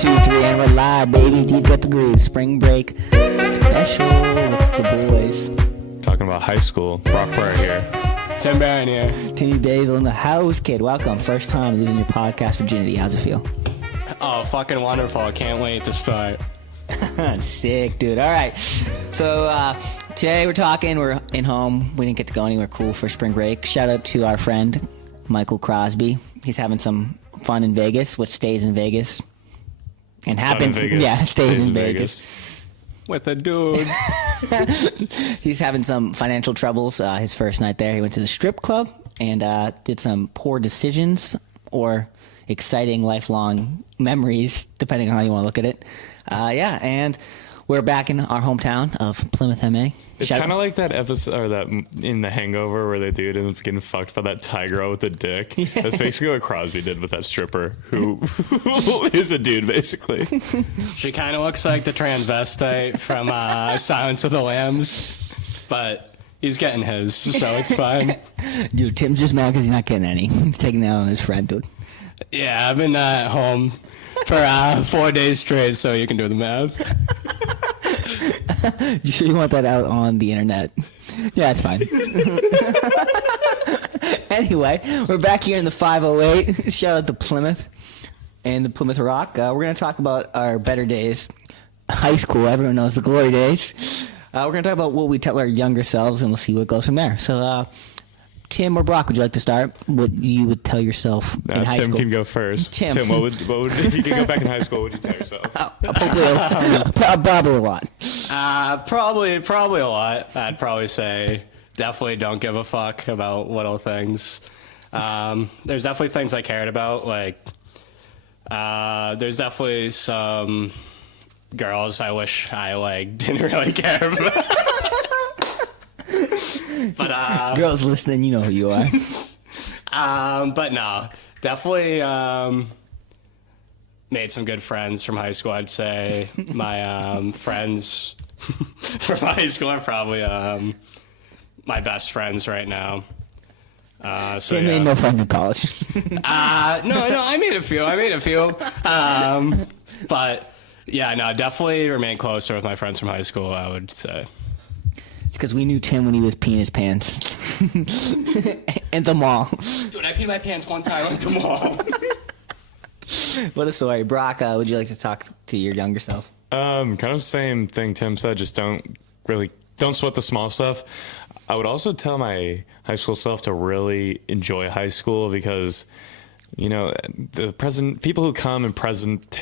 2, 3, and we're live, baby. D's got the groove. Spring break special with the boys. Talking about high school. Brock Pryor here. Tim Barron here. Timmy Basil in the house, kid. Welcome. First time losing your podcast virginity. How's it feel? Oh, fucking wonderful. I can't wait to start. Sick, dude. All right. So today we're in home. We didn't get to go anywhere cool for spring break. Shout out to our friend Michael Crosby. He's having some fun in Vegas, which stays in Vegas. And It's happens. done in Vegas. Yeah, stays in Vegas. With a dude. He's having some financial troubles. His first night there, he went to the strip club and did some poor decisions or exciting lifelong memories, depending on how you want to look at it. And we're back in our hometown of Plymouth, MA. It's kind of like that episode, or that in The Hangover, where the dude ends up getting fucked by that Thai girl with the dick. Yeah. That's basically what Crosby did with that stripper, who is a dude, basically. She kind of looks like the transvestite from Silence of the Lambs, but he's getting his, so it's fine. Dude, Tim's just mad because he's not getting any. He's taking that on his friend, dude. Yeah, I've been at home for 4 days straight, so you can do the math. You sure you want that out on the internet? Yeah, it's fine. Anyway, we're back here in the 508. Shout out to Plymouth and the Plymouth Rock. We're going to talk about our better days. High school, everyone knows the glory days. We're going to talk about what we tell our younger selves, and we'll see what goes from there. So, Tim or Brock, would you like to start? What you would tell yourself in high school? Tim can go first. Tim, what would if you could go back in high school? What would you tell yourself? Probably a lot. Probably a lot. I'd probably say definitely don't give a fuck about little things. There's definitely things I cared about. Like, there's definitely some girls I wish I didn't really care about. But girls listening, you know who you are. But no, definitely made some good friends from high school. I'd say my friends from high school are probably my best friends right now. Tim made no friends in college. No, I made a few. But yeah, no, definitely remain closer with my friends from high school, I would say. It's because we knew Tim when he was peeing his pants. At the mall. Dude, I peed my pants one time at the mall. What a story. Brock, would you like to talk to your younger self? Kind of the same thing Tim said. Just don't sweat the small stuff. I would also tell my high school self to really enjoy high school because, you know, people who come and present at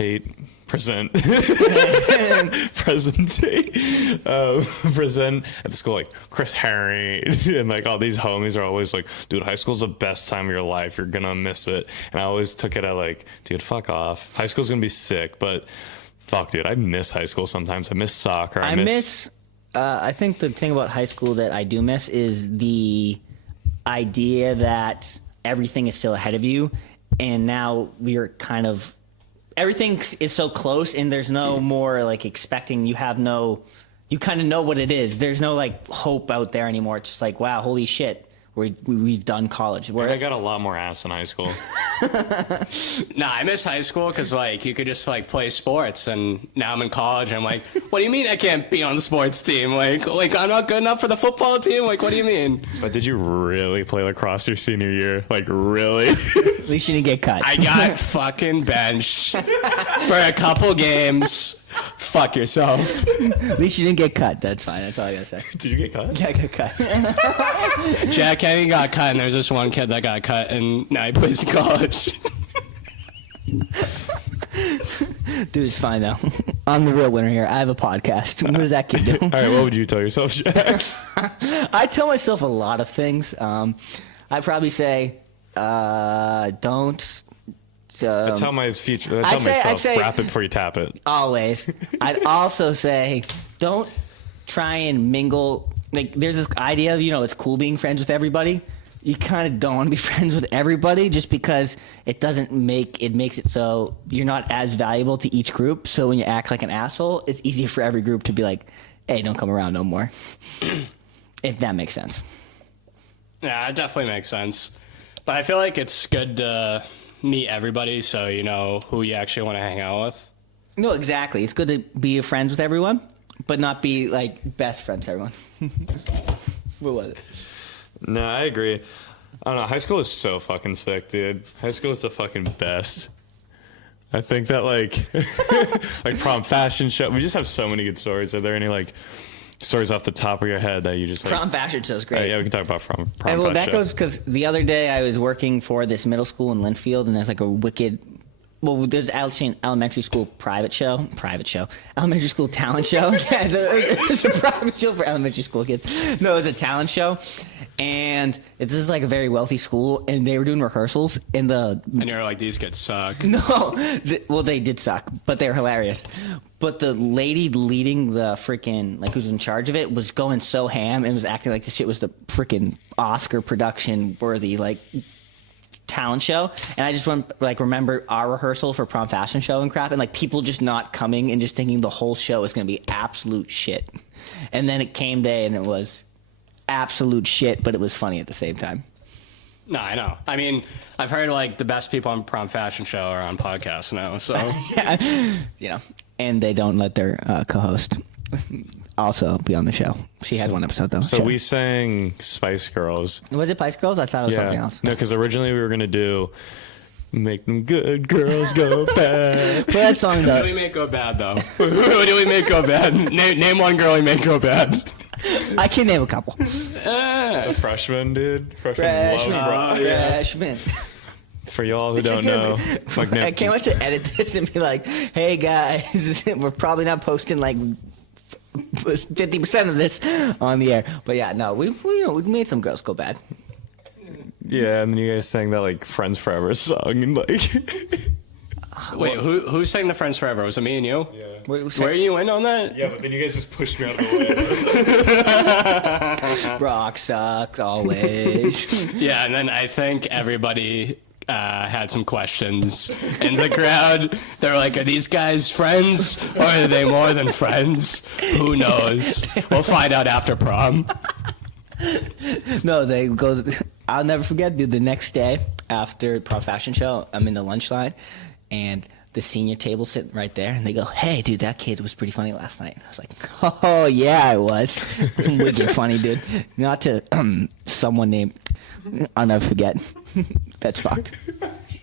the school, like Chris Harry and like all these homies are always like, dude, high school's the best time of your life, you're gonna miss it. And I always took it at like, dude, fuck off, high school's gonna be sick, but fuck, dude, I miss high school sometimes. I miss soccer. I think the thing about high school that I do miss is the idea that everything is still ahead of you, and now we're kind of, everything is so close, and there's no more like expecting. You kind of know what it is. There's no like hope out there anymore. It's just like, wow, holy shit, we've done college. I got a lot more ass in high school. Nah, I miss high school because like you could just like play sports, and now I'm in college. And I'm like, what do you mean I can't be on the sports team? Like I'm not good enough for the football team? Like, what do you mean? But did you really play lacrosse your senior year? Like, really? At least you didn't get cut. I got fucking benched for a couple games. Fuck yourself. At least you didn't get cut. That's fine. That's all I gotta say. Did you get cut? Yeah, I got cut. Jack Kenny got cut, and there's just one kid that got cut, and now he plays in college. Dude, it's fine though. I'm the real winner here. I have a podcast. What does that kid do? All right, what would you tell yourself, Jack? I tell myself a lot of things. I'd probably say, don't. I tell myself, wrap it before you tap it. Always. I'd also say, don't try and mingle. Like, there's this idea of, it's cool being friends with everybody. You kind of don't want to be friends with everybody just because it makes it so you're not as valuable to each group. So when you act like an asshole, it's easier for every group to be like, hey, don't come around no more. If that makes sense. Yeah, it definitely makes sense. But I feel like it's good to meet everybody so you know who you actually want to hang out with. No, exactly. It's good to be friends with everyone, but not be like best friends with everyone. What was it? No, I agree. I don't know. High school is so fucking sick, dude. High school is the fucking best. I think that like like prom fashion show. We just have so many good stories. Are there any like stories off the top of your head that you just like? Prom fashion show's great. Yeah, we can talk about prom And, well, fashion that show. goes because the other day I was working for this middle school in Linfield, and there's like a wicked. Well, there's elementary school elementary school talent show. Yeah, it's a private show for elementary school kids. No, it's a talent show, and this is like a very wealthy school, and they were doing rehearsals, and And you're like, these kids suck. no, well, they did suck, but they were hilarious. But the lady leading the freaking, like, who's in charge of it was going so ham and was acting like this shit was the freaking Oscar production worthy, like, talent show. And I just remember our rehearsal for prom fashion show and crap, and like people just not coming and just thinking the whole show is going to be absolute shit. And then it came day and it was absolute shit, but it was funny at the same time. No, I know. I mean, I've heard like the best people on prom fashion show are on podcasts now. So You know, and they don't let their co-host also be on the show. She had one episode though. So Sure. we sang Spice Girls. Was it Spice Girls? I thought it was something else. No, because originally we were gonna do "Make Them Good Girls Go Bad." Play that song who though. do we make go bad though? Who do we make go bad? Name one girl we make go bad. I can name a couple. The freshman, dude. Freshman. Love, bro. Freshman. For y'all who don't know, like, I can't wait to edit this and be like, "Hey guys, we're probably not posting like 50% of this on the air." But yeah, no, we made some girls go bad. yeah, and then you guys sang that like "Friends Forever" song, and like, Wait, who sang the Friends Forever? Was it me and you? yeah. Wait, Were you in on that? Yeah, but then you guys just pushed me out of the way. Brock sucks always. Yeah, and then I think everybody had some questions in the crowd. They're like, are these guys friends or are they more than friends? Who knows? We'll find out after prom. No, they goes. I'll never forget, dude. The next day after prom fashion show, I'm in the lunch line, and the senior table sitting right there, and they go, "Hey, dude, that kid was pretty funny last night." I was like, "Oh yeah, I was wicked funny, dude." Not to someone named, I'll never forget. That's fucked.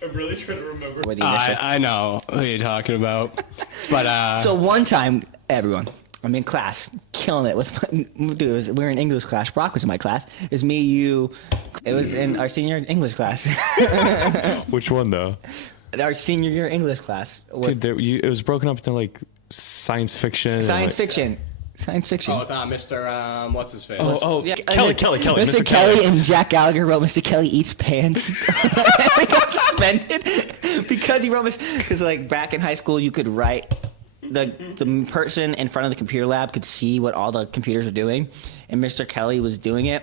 I'm really trying to remember. Or the initial. I know who you're talking about. But So one time, everyone, I'm in class, killing it with dude. We were in English class. Brock was in my class. It was me, you. It was in our senior English class. Which one though? Our senior year English class. Dude, it was broken up into like science fiction. and, Science like- fiction. Science fiction. with Mr. What's his face? Oh, Yeah, Kelly. Mr. Kelly and Jack Gallagher wrote Mr. Kelly Eats Pants. They got suspended because he wrote because like back in high school you could write the person in front of the computer lab could see what all the computers were doing, and Mr. Kelly was doing it,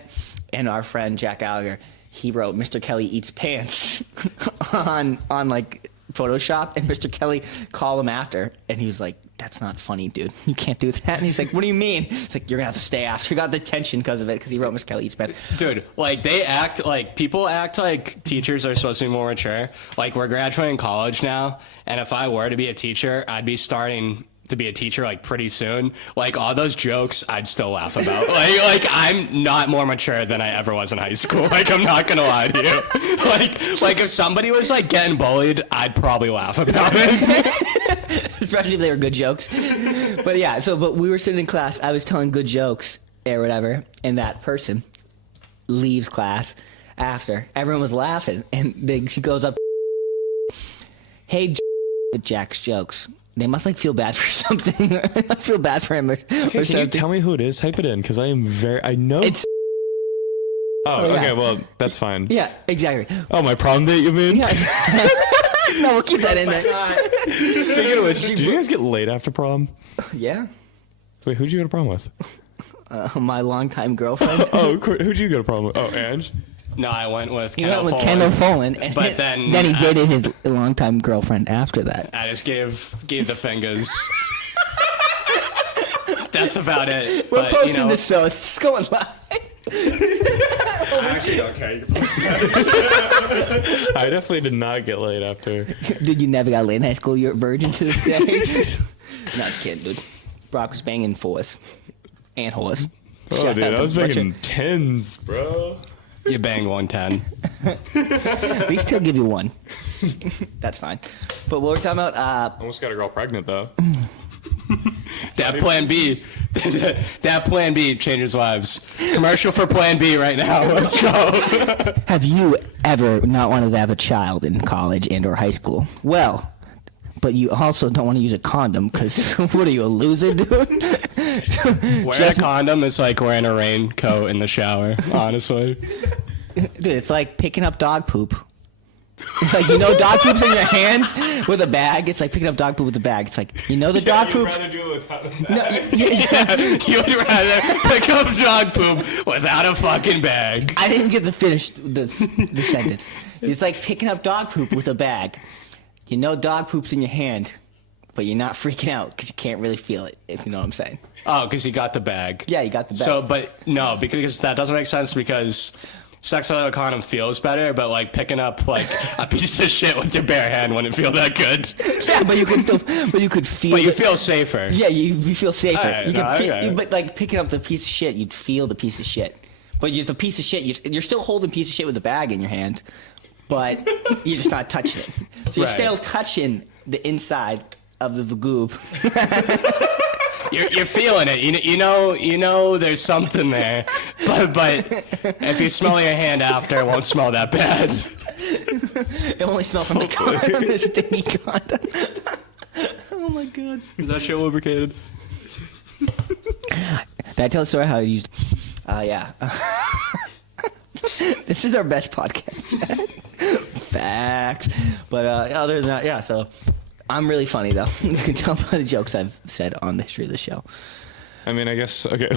and our friend Jack Gallagher, he wrote Mr. Kelly Eats Pants on like Photoshop, and Mr. Kelly called him after, and he was like, "That's not funny, dude. You can't do that." And he's like, "What do you mean?" It's like, "You're gonna have to stay after." He got detention because of it, because he wrote Mr. Kelly Eats Pants. Dude, like people act like teachers are supposed to be more mature. Like we're graduating college now, and if I were to be a teacher, I'd be starting to be a teacher like pretty soon. Like all those jokes I'd still laugh about. like I'm not more mature than I ever was in high school. Like I'm not gonna lie to you. like if somebody was like getting bullied, I'd probably laugh about it. Especially if they were good jokes. But yeah, but we were sitting in class, I was telling good jokes or whatever, and that person leaves class after. Everyone was laughing, and she goes up, "Hey, with Jack's jokes. They must like feel bad for something. They must feel bad for him or Can you something." tell me who it is? Type it in, because I know. It's Oh, yeah. okay. Well, that's fine. yeah, exactly. Oh, my prom date, you mean? Yeah. No, we'll keep that in there. Speaking of which, did you guys get laid after prom? Yeah. Wait, who'd you go to prom with? My longtime girlfriend. Oh, who'd you go to prom with? Oh, Ange? No, I went with He went with Kendall Folan, and But then- he dated his longtime girlfriend after that. I just gave the fingers. That's about it. We're But, posting you know, this, so it's going live. I actually don't care. I definitely did not get laid after. Dude, you never got laid in high school. You're a virgin to this day. No, just kidding, dude. Brock was banging fours and whores. Oh, Shout dude, out I to was a bunch making tens, bro. You banged 110. They still give you one. That's fine. But what we're talking about, Almost got a girl pregnant though. That Plan B. That Plan B changes lives. Commercial for Plan B right now. Let's go. have you ever not wanted to have a child in college and or high school? Well, but you also don't want to use a condom because what are you, a loser, dude? Wearing a condom is like wearing a raincoat in the shower, honestly. Dude, it's like picking up dog poop. It's like, dog poop's in your hand with a bag. It's like picking up dog poop with a bag. It's like, the dog poop. You'd rather do it without a bag. No, You would rather pick up dog poop without a fucking bag. I didn't get to finish the sentence. It's like picking up dog poop with a bag. Dog poop's in your hand, but you're not freaking out because you can't really feel it, if you know what I'm saying. Oh, because you got the bag. Yeah, you got the bag. So, but no, because that doesn't make sense because sex without a condom feels better, but like picking up like a piece of shit with your bare hand wouldn't feel that good. Yeah, but you could feel. But you feel safer. Yeah, you feel safer. Alright, You no, can okay. but like picking up the piece of shit, you'd feel the piece of shit. But the piece of shit, you're still holding piece of shit with the bag in your hand, but you're just not touching it. So you're Right. still touching the inside of the goob. You're feeling it. You know there's something there. But if you smell your hand after, it won't smell that bad. It only smells from the condom, the stinky condom. Oh my god. Is that shit lubricated? Did I tell the story how I used? Yeah. This is our best podcast. Facts. But other than that, yeah. So I'm really funny though. You can tell by the jokes I've said on the history of the show. I mean, I guess okay.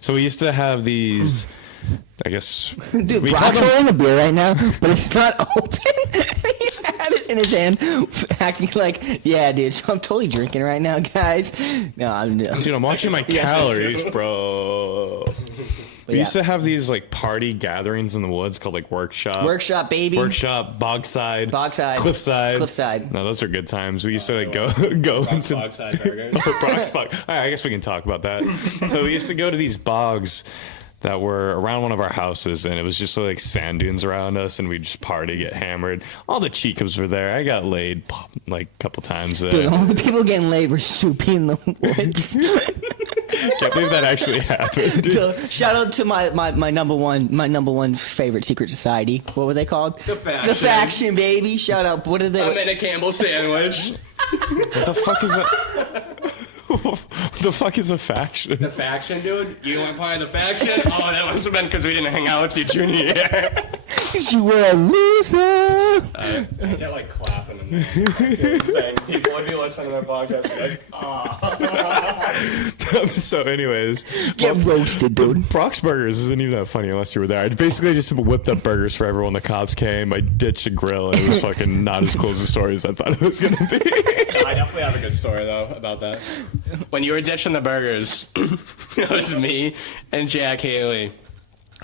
So we used to have these. I guess. Dude, we Brock's called them- holding a beer right now, but it's not open. He's had it in his hand, acting like, yeah, dude. So I'm totally drinking right now, guys. No, I'm. Dude, I'm watching my calories, bro. We used to have these like party gatherings in the woods called like Workshop, baby. Workshop, Bogside, Cliffside. Cliffside. No, those are good times. We used to like go into Bogside burgers. Brock's Bog. All right, I guess we can talk about that. So we used to go to these bogs that were around one of our houses, and it was just like sand dunes around us, and we'd just party, get hammered. All the Chicas were there. I got laid like a couple times there. Dude, all the people getting laid were soupy in the woods. Can't believe that actually happened, dude. So, shout out to my number one favorite secret society. What were they called? The Faction. The Faction, baby. Shout out. What are they? I'm in a Campbell sandwich. What the fuck is that? What the fuck is a faction? The Faction, dude? You weren't part of the Faction? Oh, that must have been because we didn't hang out with you junior year. You were a loser. I get like clapping in there. People would be listening to their podcast like, oh. So, anyways, Get roasted, dude. Brock's Burgers isn't even that funny unless you were there. I basically just whipped up burgers for everyone. The cops came. I ditched a grill, and it was fucking not as close a story as I thought it was gonna be. I definitely have a good story though about that. When you were ditching the burgers, it was me and Jack Haley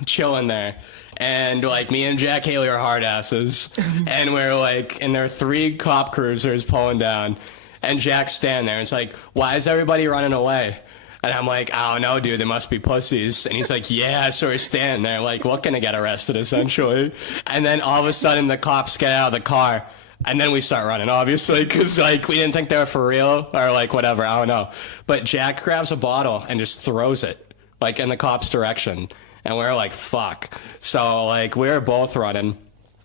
chilling there. And like me and Jack Haley are hard asses. And we're like, and there are 3 cop cruisers pulling down. And Jack's standing there. It's like, why is everybody running away? And I'm like, I don't know, dude, they must be pussies. And he's like, yeah, so we're standing there, like, looking to get arrested, essentially. And then all of a sudden, the cops get out of the car. And then we start running, obviously, because, like, we didn't think they were for real or, like, whatever. I don't know. But Jack grabs a bottle and just throws it, like, in the cop's direction. And we're like, fuck. So, like, we were both running.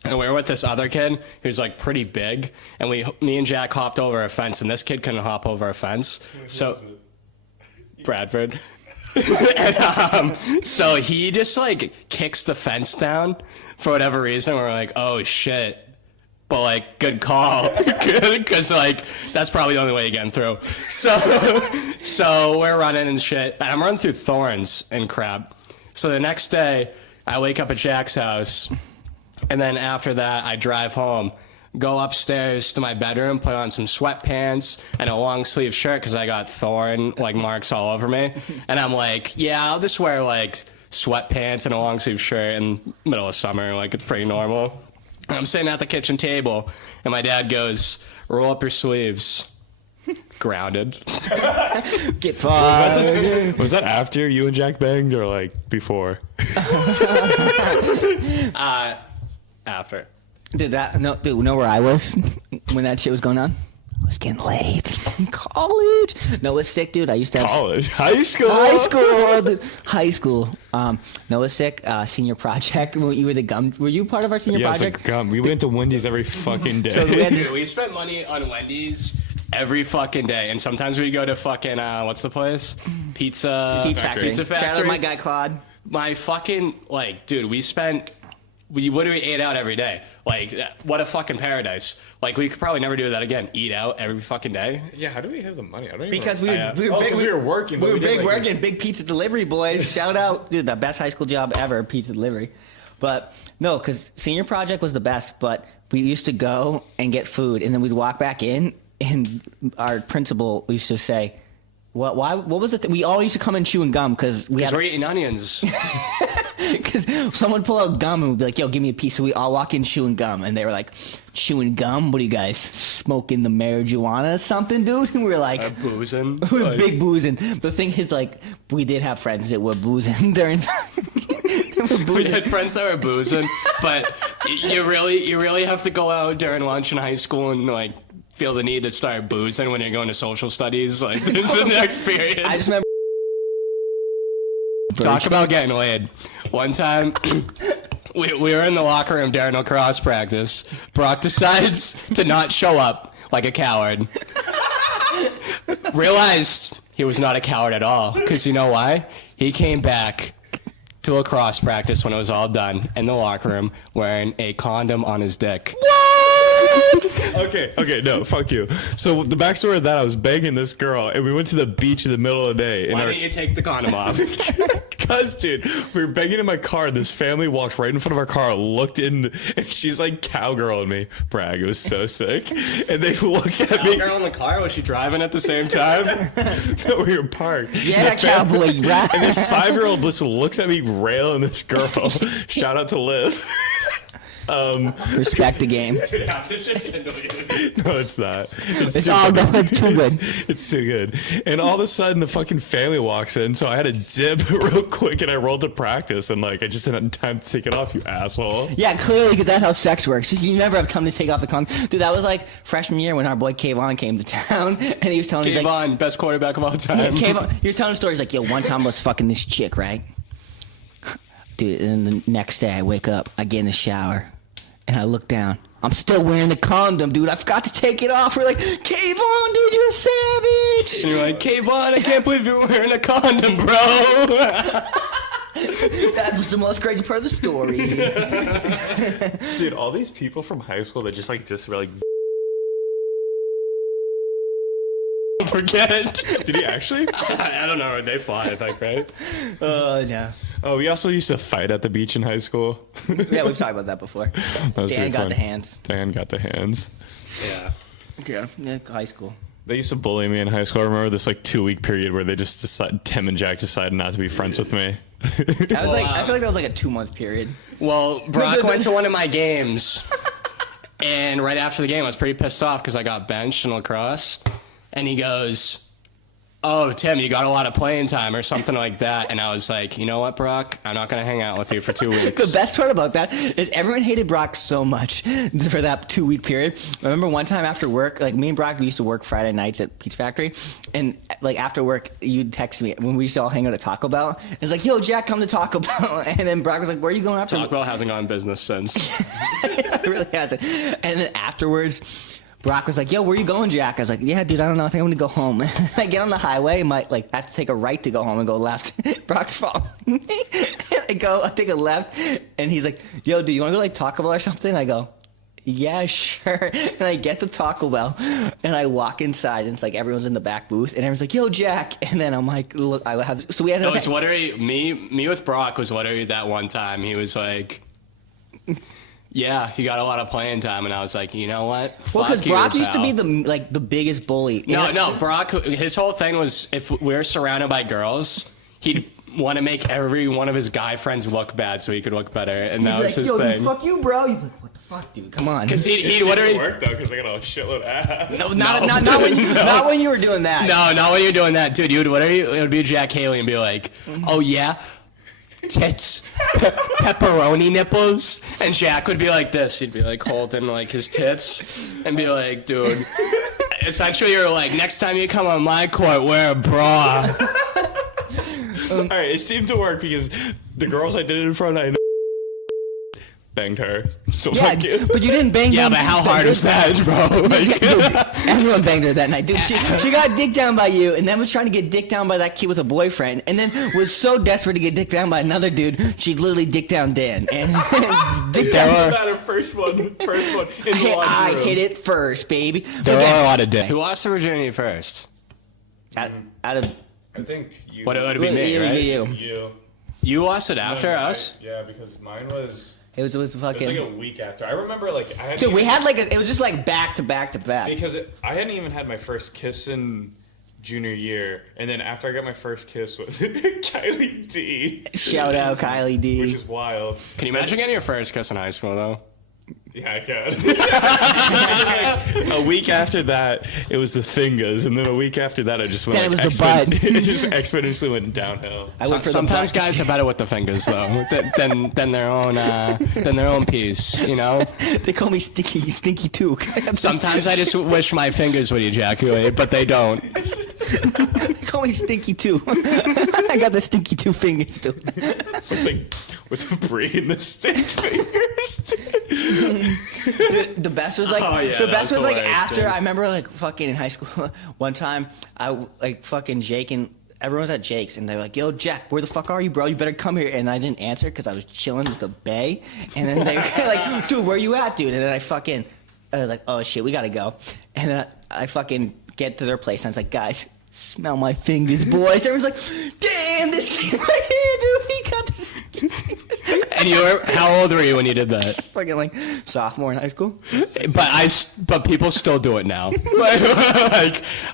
And we were with this other kid who's, like, pretty big. And me and Jack hopped over a fence. And this kid couldn't hop over a fence. So, Bradford. And, so he just, like, kicks the fence down for whatever reason. We're like, oh, shit. But, like, good call. Because, like, that's probably the only way you're getting through. So we're running and shit. And I'm running through thorns and crap. So the next day, I wake up at Jack's house. And then after that, I drive home, go upstairs to my bedroom, put on some sweatpants and a long sleeve shirt because I got thorn, like, marks all over me. And I'm like, yeah, I'll just wear, like, sweatpants and a long sleeve shirt in middle of summer. Like, it's pretty normal. And I'm sitting at the kitchen table, and my dad goes, "Roll up your sleeves." Grounded. Get fired. Was that after you and Jack banged or like before? After. Dude, know where I was when that shit was going on? I was getting laid in college. Noah's sick, dude. I used to have College, high school, dude. High school. Noah's sick. Senior project. You were the gum. Were you part of our senior Yeah, it's project? like gum. We went to Wendy's every fucking day. So we had Dude, we spent money on Wendy's every fucking day, and sometimes we go to fucking what's the place? Pizza Factory. Pizza Factory. Shout out my guy Claude. My fucking dude, we literally ate out every day. Like, what a fucking paradise. Like, we could probably never do that again. Eat out every fucking day. Yeah, how do we have the money? I don't even Because remember. we were big. we were working. We were big like, working. Big pizza delivery boys. Shout out, dude. The best high school job ever. Pizza delivery. But no, because senior project was the best. But we used to go and get food, and then we'd walk back in, and our principal used to say, "What? Why? What was it? We all used to come and chewing gum because We're eating onions. Because someone pull out gum and would be like, "Yo, give me a piece." So we all walk in chewing gum, and they were like, "Chewing gum? What are you guys smoking the marijuana or something, dude?" And we were like, Boozing. we were big boozing. The thing is, like, we did have friends that were boozing during. We had friends that were boozing, but you really have to go out during lunch in high school and like feel the need to start boozing when you're going to social studies, like the next period. I just remember. Talk about getting laid. One time, we were in the locker room during lacrosse practice. Brock decides to not show up like a coward. Realized he was not a coward at all. Because you know why? He came back to lacrosse practice when it was all done in the locker room wearing a condom on his dick. Okay, no, fuck you. So the backstory of that, I was banging this girl, and we went to the beach in the middle of the day. Why didn't you take the condom off? Cause, dude, we were banging in my car. This family walked right in front of our car, looked in, and she's like cowgirling me. Brag, it was so sick. And they look at me. Girl in the car, was she driving at the same time? We were parked. Yeah, cowboy, right? And this 5-year-old looks at me railing this girl. Shout out to Liv. Respect the game. No, it's not. It's all good. It's too good. It's too good. And all of a sudden, the fucking family walks in, so I had to dip real quick, and I rolled to practice, and like I just didn't have time to take it off, you asshole. Yeah, clearly, because that's how sex works. You never have time to take off the condom. Dude, that was like freshman year when our boy Kayvon came to town, and he was telling me, Kayvon, best quarterback of all time. Kayvon, he was telling stories like, "Yo, one time I was fucking this chick, right? Dude, and then the next day I wake up, I get in the shower, and I look down. I'm still wearing the condom, dude. I forgot to take it off." We're like, "Kayvon, dude, you're a savage." And you're like, "Kayvon, I can't believe you're wearing a condom, bro." That was the most crazy part of the story. Dude, all these people from high school that just were like. Forget. Did he actually? I don't know. They fly, I think, right? Yeah. Oh, we also used to fight at the beach in high school. Yeah, we've talked about that before. That was Dan pretty got fun. the hands. Dan got the hands. Yeah. Yeah, high school. They used to bully me in high school. I remember this like 2-week period where they just decided, Tim and Jack decided not to be friends with me. That was I feel like that was like a 2-month period. Well, Brock went to one of my games, and right after the game, I was pretty pissed off because I got benched in lacrosse. And he goes, "Oh, Tim, you got a lot of playing time," or something like that. And I was like, "You know what, Brock? I'm not going to hang out with you for 2 weeks." The best part about that is everyone hated Brock so much for that 2-week period. I remember one time after work, like me and Brock, we used to work Friday nights at Pizza Factory, and like after work, you'd text me when we used to all hang out at Taco Bell. It's like, "Yo, Jack, come to Taco Bell," and then Brock was like, "Where are you going after?" Taco Bell hasn't gone business since. It really hasn't. And then afterwards, Brock was like, "Yo, where you going, Jack?" I was like, "Yeah, dude, I don't know. I think I'm gonna go home." I get on the highway, might like have to take a right to go home and go left. Brock's following me. I take a left, and he's like, "Yo, do you want to go like Taco Bell or something?" I go, "Yeah, sure." And I get to Taco Bell, and I walk inside, and it's like everyone's in the back booth, and everyone's like, "Yo, Jack," and then I'm like, "Look, I have." So we ended It up. was literally me with Brock was literally that one time. He was like, "Yeah, you got a lot of playing time," and I was like, "You know what? Well, because Fuck you, Brock used to pal." be the biggest bully. No, Brock. His whole thing was if we're surrounded by girls, want to make every one of his guy friends look bad so he could look better, and that He'd be was like, his yo, thing. dude, fuck you, bro. You'd be like, what the fuck, dude? Come on. Because he'd It what are didn't work though, because I got a shitload of ass. Not when you were doing that. No, not when you're doing that, dude. It would be Jack Haley and be like, oh yeah, tits, pepperoni nipples, and Jack would be like this. He'd be like holding like his tits, and be like, dude. Essentially, you're like, next time you come on my court, wear a bra. All right, it seemed to work because the girls I did it in front of, I banged her. So Yeah, fuck you. but you didn't bang Yeah, them. but how hard is that, bro? Like, Everyone banged her that night, dude. She got dicked down by you, and then was trying to get dicked down by that kid with a boyfriend, and then was so desperate to get dicked down by another dude, she literally dicked down Dan and dicked down. Her first one in the laundry I room. hit it first, baby. there are a lot of dicks. Who lost the virginity first? Out of I think you. What it would be me, right? You. You lost it after us? Yeah, because mine was. It was It was fucking. like a week after. I remember like I had. Dude, we had like it was just like back to back to back. Because I hadn't even had my first kiss in junior year, and then after I got my first kiss with Kylie D. Shout out Kylie D. Which is wild. Can you imagine getting your first kiss in high school, though? Yeah, I can. A week after that, it was the fingers, and then a week after that, I just went. Then like, it was the bud. It just exponentially went downhill. I went for Sometimes the guys are better with the fingers, though, than their own piece. You know. They call me Stinky too. Sometimes I just wish my fingers would ejaculate, but they don't. They call me Stinky too. I got the Stinky two fingers too. With the brie and the steak fingers. The best was like Oh, yeah, the that best was was like hilarious, after dude. I remember like fucking in high school one time I like fucking Jake and everyone was at Jake's and they're like, yo Jack, where the fuck are you, bro? You better come here. And I didn't answer because I was chilling with the bae, and then they were like, dude, where you at, dude? And then I was like, oh shit, we gotta go. And then I fucking get to their place and I was like, guys, smell my fingers, boys. Everyone's like, damn, this kid right here, dude, he got the stinky fingers. And how old were you when you did that? Fucking like sophomore in high school. But people still do it now.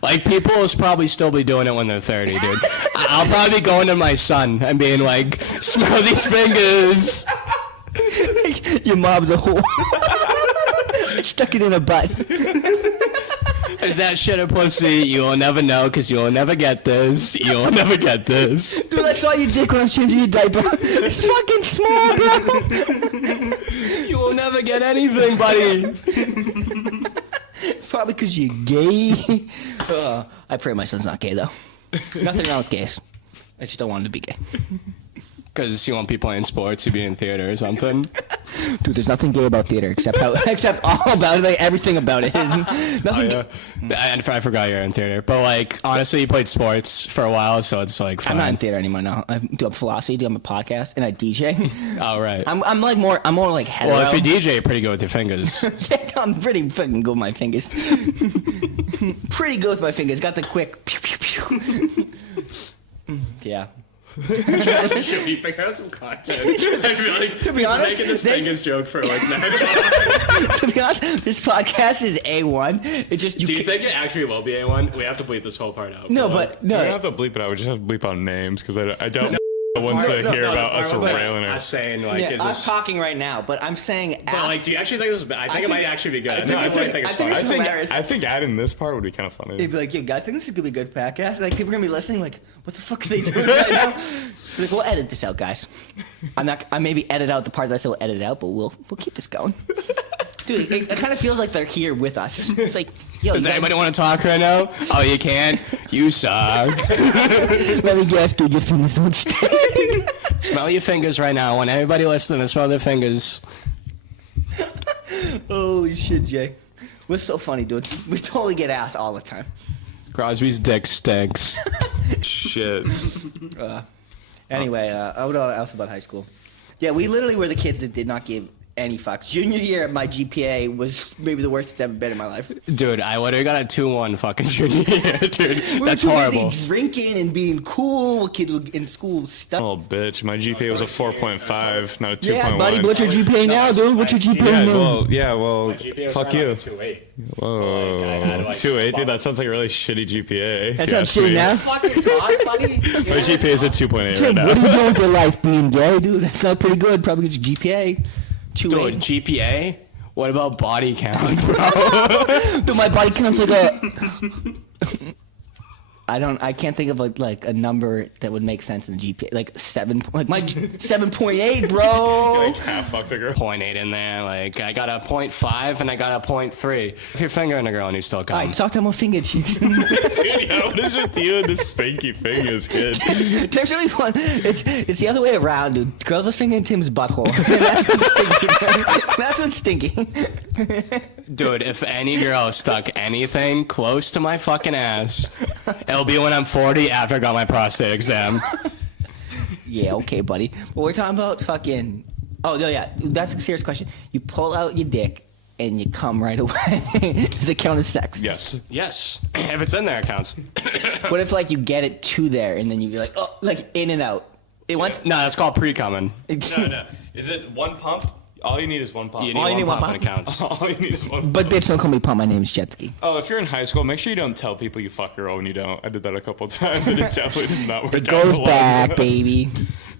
like people will probably still be doing it when they're 30, dude. I'll probably be going to my son and being like, smell these fingers. Your mom's a whore. Stuck it in a butt. Is that shit a pussy? You will never know because you will never get this. You will never get this. Dude, I saw your dick when I was changing your diaper. It's fucking small, bro. You will never get anything, buddy. Probably because you're gay. I pray my son's not gay, though. Nothing wrong with gays. I just don't want him to be gay. Because you won't be playing sports, you'd be in theater or something. Dude, there's nothing gay about theater except all about it, like everything about it is nothing. And I forgot you're in theater. But like, honestly, you played sports for a while, so it's like fine. I'm not in theater anymore now. I do philosophy, do a podcast, and I DJ. Oh, right. I'm more like hetero. Well, if you DJ, you're pretty good with your fingers. Yeah, I'm pretty fucking good with my fingers. Pretty good with my fingers. Got the quick pew pew pew. Yeah. Should we figure out some content? I feel like To be honest, making this fingers joke for like 9 To be honest, this podcast is A1. It just Do you think it actually will be A1? We have to bleep this whole part out. No, but no. I don't have to bleep it out. We just have to bleep out names because I don't wants to hear about us railing us her. saying like, Yeah, is us this? talking right now, but I'm saying. But like, do you actually think this is bad? I think it might actually be good. I think No, I this really is- think it's I think fun. this is hilarious. I think adding this part would be kind of funny. It'd be like, yo, guys, think this is gonna be a good podcast? Like, people are gonna be listening, like, what the fuck are they doing right now? So like, we'll edit this out, guys. I maybe edit out the part that I said we'll edit out, but we'll keep this going. Dude, it kind of feels like they're here with us. It's like, yo, Does you guys- anybody want to talk right now? Oh, you can't? You suck. let me guess, dude, your fingers don't stink. Smell your fingers right now. I want everybody listening to smell their fingers. Holy shit, Jay. We're so funny, dude. We totally get ass all the time. Crosby's dick stinks. Shit. Anyway, what else about high school? Yeah, we literally were the kids that did not give any fucks. Junior year, my GPA was maybe the worst it's ever been in my life. Dude, I literally got a 2-1 fucking junior year, dude. We That's were too horrible. busy drinking and being cool. Kids were in school stuff. Oh, bitch. My GPA was a 4.5, not a 2.1. Yeah, buddy, what's your GPA now, dude? What's your GPA Yeah, now? well, fuck you. 2.8. Whoa. Like, I had, like, 2.8, dude, that sounds like a really shitty GPA. That if you sounds ask me. shitty now. Fucking God, buddy. My GPA is a 2.8 right Tim, now. what are you doing with your life being gay, dude? That's not pretty good. Probably get your GPA. Dude, 2.8. GPA? What about body count, bro? Dude, my body counts like a. I can't think of like a number that would make sense in the GPA. Like 7.8, bro. Like half fucked a girl. 0.8 in there. Like, I got a 0.5 and I got a 0.3. If you're fingering a girl and you still come. Alright, talk to my finger cheek. Dude, yeah, what is with you and the stinky fingers, kid? There's really fun. It's the other way around, dude. Girls are fingering Tim's butthole. That's what's stinky. Dude, if any girl stuck anything close to my fucking ass, it'll be when I'm 40 after I got my prostate exam. Yeah, okay, buddy. But we're talking about fucking. Oh, no, yeah. That's a serious question. You pull out your dick and you come right away. Does it count as sex? Yes. Yes. If it's in there, it counts. What if, like, you get it to there and then you're like, oh, like in and out? It wants. No, that's called pre-coming. No. Is it one pump? All you need is one pump. You need All you need one one pump and it counts. All you need is one But pump. bitch, don't call me Pump. My name is Jetski. Oh, if you're in high school, make sure you don't tell people you fuck a girl when you don't. I did that a couple times, and it definitely does not work It out goes well. back, baby.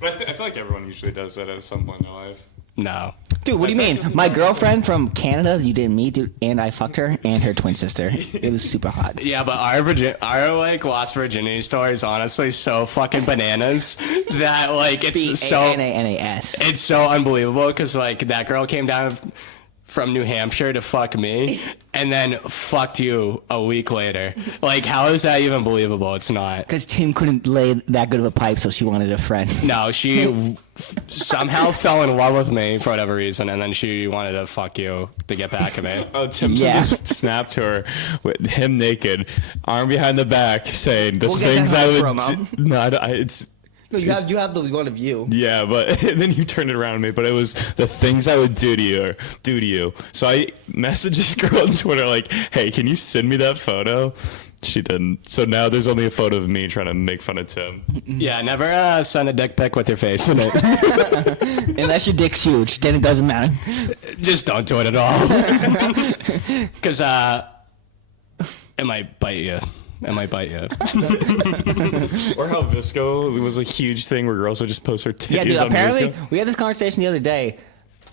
But I feel like everyone usually does that at some point in their life. No. Dude, what do you mean? My girlfriend from Canada, you didn't meet, dude, and I fucked her and her twin sister. It was super hot. Yeah, but our like lost virginity story is honestly so fucking bananas that like it's so B-A-N-A-N-A-S. it's so unbelievable because like that girl came down from New Hampshire to fuck me and then fucked you a week later. Like, how is that even believable? It's not. Because Tim couldn't lay that good of a pipe, so she wanted a friend. No, she somehow fell in love with me for whatever reason, and then she wanted to fuck you to get back at me. Oh, Tim Yeah. sent this snap to her with him naked, arm behind the back, saying the We'll get things that I from would. him. No, it's. No, you have the one of you. Yeah, but and then you turned it around on me. But it was the things I would do to you. So I messaged this girl on Twitter like, "Hey, can you send me that photo?" She didn't. So now there's only a photo of me trying to make fun of Tim. Yeah, never send a dick pic with your face in it. Unless your dick's huge, then it doesn't matter. Just don't do it at all. Because it might bite you. It might bite you. Or how Visco was a huge thing where girls would just post their titties Yeah, dude, on apparently, Visco. we had this conversation the other day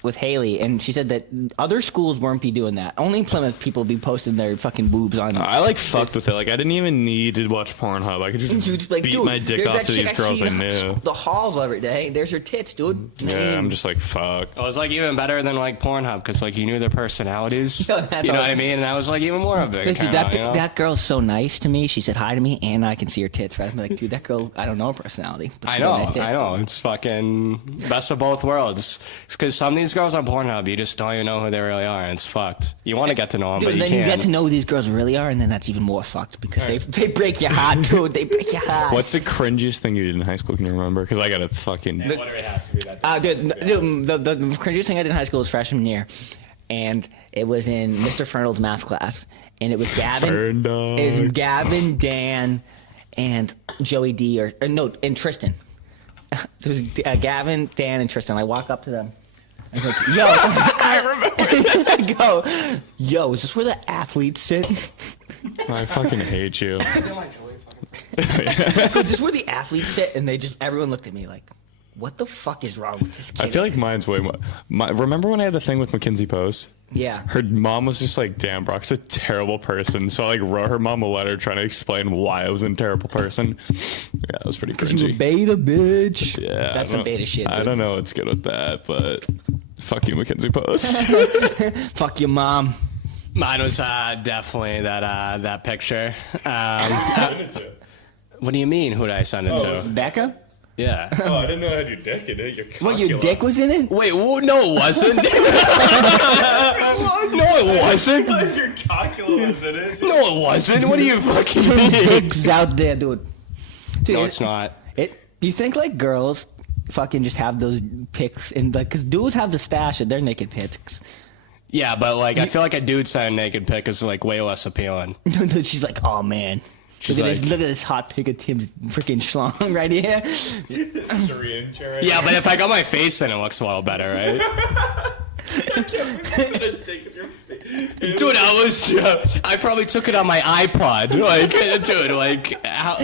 with Haley, and she said that other schools weren't be doing that. Only in Plymouth people be posting their fucking boobs on. I like fucked with it. Like I didn't even need to watch Pornhub. I could just, You just like, beat dude, my dick there's off that to chick these girls see I in knew. the halls every day. There's her tits, dude. Yeah, I'm just like fuck. It was like even better than like Pornhub because like you knew their personalities. Yeah, that's you know all- what I mean? And that was like even more of it. Like, dude, kinda, you know? that girl's so nice to me. She said hi to me, and I can see her tits. Right? I'm like, dude, that girl, I don't know her personality. But I she got know, nice tits, I know. dude. It's fucking best of both worlds. It's because some of these girls on Pornhub, you just don't even know who they really are, and it's fucked. You want to get to know them, Dude, but you then can't. you get to know who these girls really are, and then that's even more fucked because they break your heart, dude. They break your heart. What's the cringiest thing you did in high school? Can you remember? Because I got a fucking. literally has to be that. Dude, the cringiest thing I did in high school was freshman year, and it was in Mr. Fernald's math class, and it was Gavin, Ferndog. it was Gavin, Dan, and Joey D, or no, and Tristan. It was Gavin, Dan, and Tristan. I walk up to them. I was like, yo, I remember. I go, yo, is this where the athletes sit? I fucking hate you. Is this where the athletes sit? And everyone looked at me like, what the fuck is wrong with this kid? I feel like mine's way more. Remember when I had the thing with Mackenzie Post? Yeah. Her mom was just like, damn, Brock's a terrible person. So I like wrote her mom a letter trying to explain why I was a terrible person. Yeah, that was pretty You were cringy. beta, bitch. Yeah, That's I some don't- beta shit, I dude. don't know what's good with that, but fuck you, Mackenzie Post. Fuck your mom. Mine was definitely that picture. What do you mean? Who did I send it to? Becca? Yeah. Oh, I didn't know I had your dick in it. Your What, your dick was in it? Wait, no, it wasn't. No, it wasn't. Your cockula was in it. No, it wasn't. What do you fucking His mean? dick's out there, dude. Dude, No, it's not. You think like girls fucking just have those pics and like, cause dudes have the stash of their naked pics. Yeah, but like I feel like a dude sending a naked pic is like way less appealing. She's like, oh man. She's look like, at this hot pic of Tim's freaking schlong right here. Yeah, but if I got my face in, it looks a little better, right? Dude, I probably took it on my iPod. Like, dude, like, how,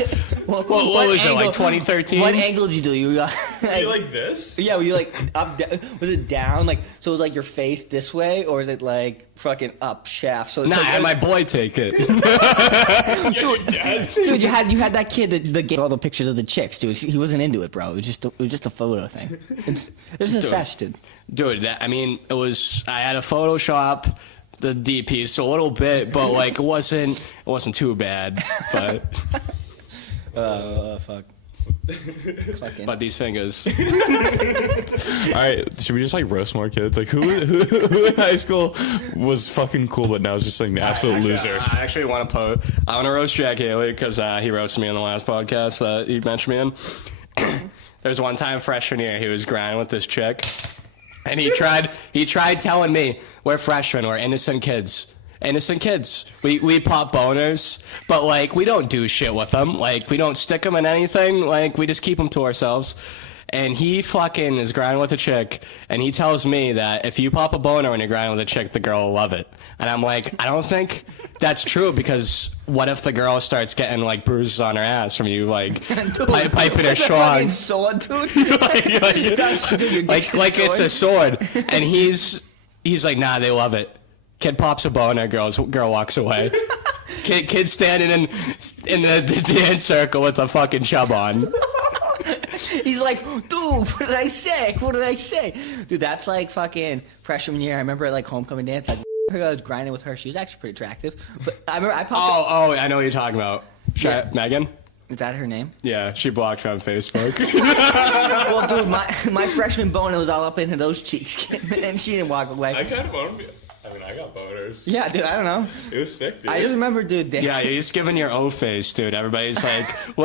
what was angle, it, like 2013? What angle did you do? You got like this? Yeah, were you like up? Was it down? Like, so it was like your face this way, or is it like fucking up shaft? So it's Nah, like, I had my boy take it. dude, you had that kid that all the pictures of the chicks, dude. He wasn't into it, bro. It was just a photo thing. It was a sesh, dude. Dude, I had to Photoshop the DPs a little bit, but like it wasn't too bad. But Fuck. but these fingers. All right, should we just like roast more kids? Like who in high school was fucking cool, but now is just like an absolute loser? I actually want to roast Jack Haley because he roasted me in the last podcast that he mentioned me in. There's one time freshman year he was grinding with this chick. And he tried telling me we're freshmen, we're innocent kids. Innocent kids. We pop boners, but like we don't do shit with them. Like we don't stick them in anything. Like we just keep them to ourselves. And he fucking is grinding with a chick, and he tells me that if you pop a boner when you're grinding with a chick, the girl will love it. And I'm like, I don't think that's true, because what if the girl starts getting like bruises on her ass from you like piping her schlong? Sword, dude. like it's a sword. And he's like, nah, they love it. Kid pops a boner, girl walks away. Kid standing in the dance circle with a fucking chub on. He's like, dude, what did I say? What did I say? Dude, that's like fucking freshman year. I remember at like homecoming dance, like I was grinding with her. She was actually pretty attractive. But I remember I popped. Oh, I know what you're talking about. Yeah. Megan? Is that her name? Yeah, she blocked me on Facebook. Well, dude, my freshman boner was all up into those cheeks, and she didn't walk away. I got boners. Yeah, dude, I don't know. It was sick, dude. I just remember, dude. Yeah, you're just giving your O face, dude. Everybody's like,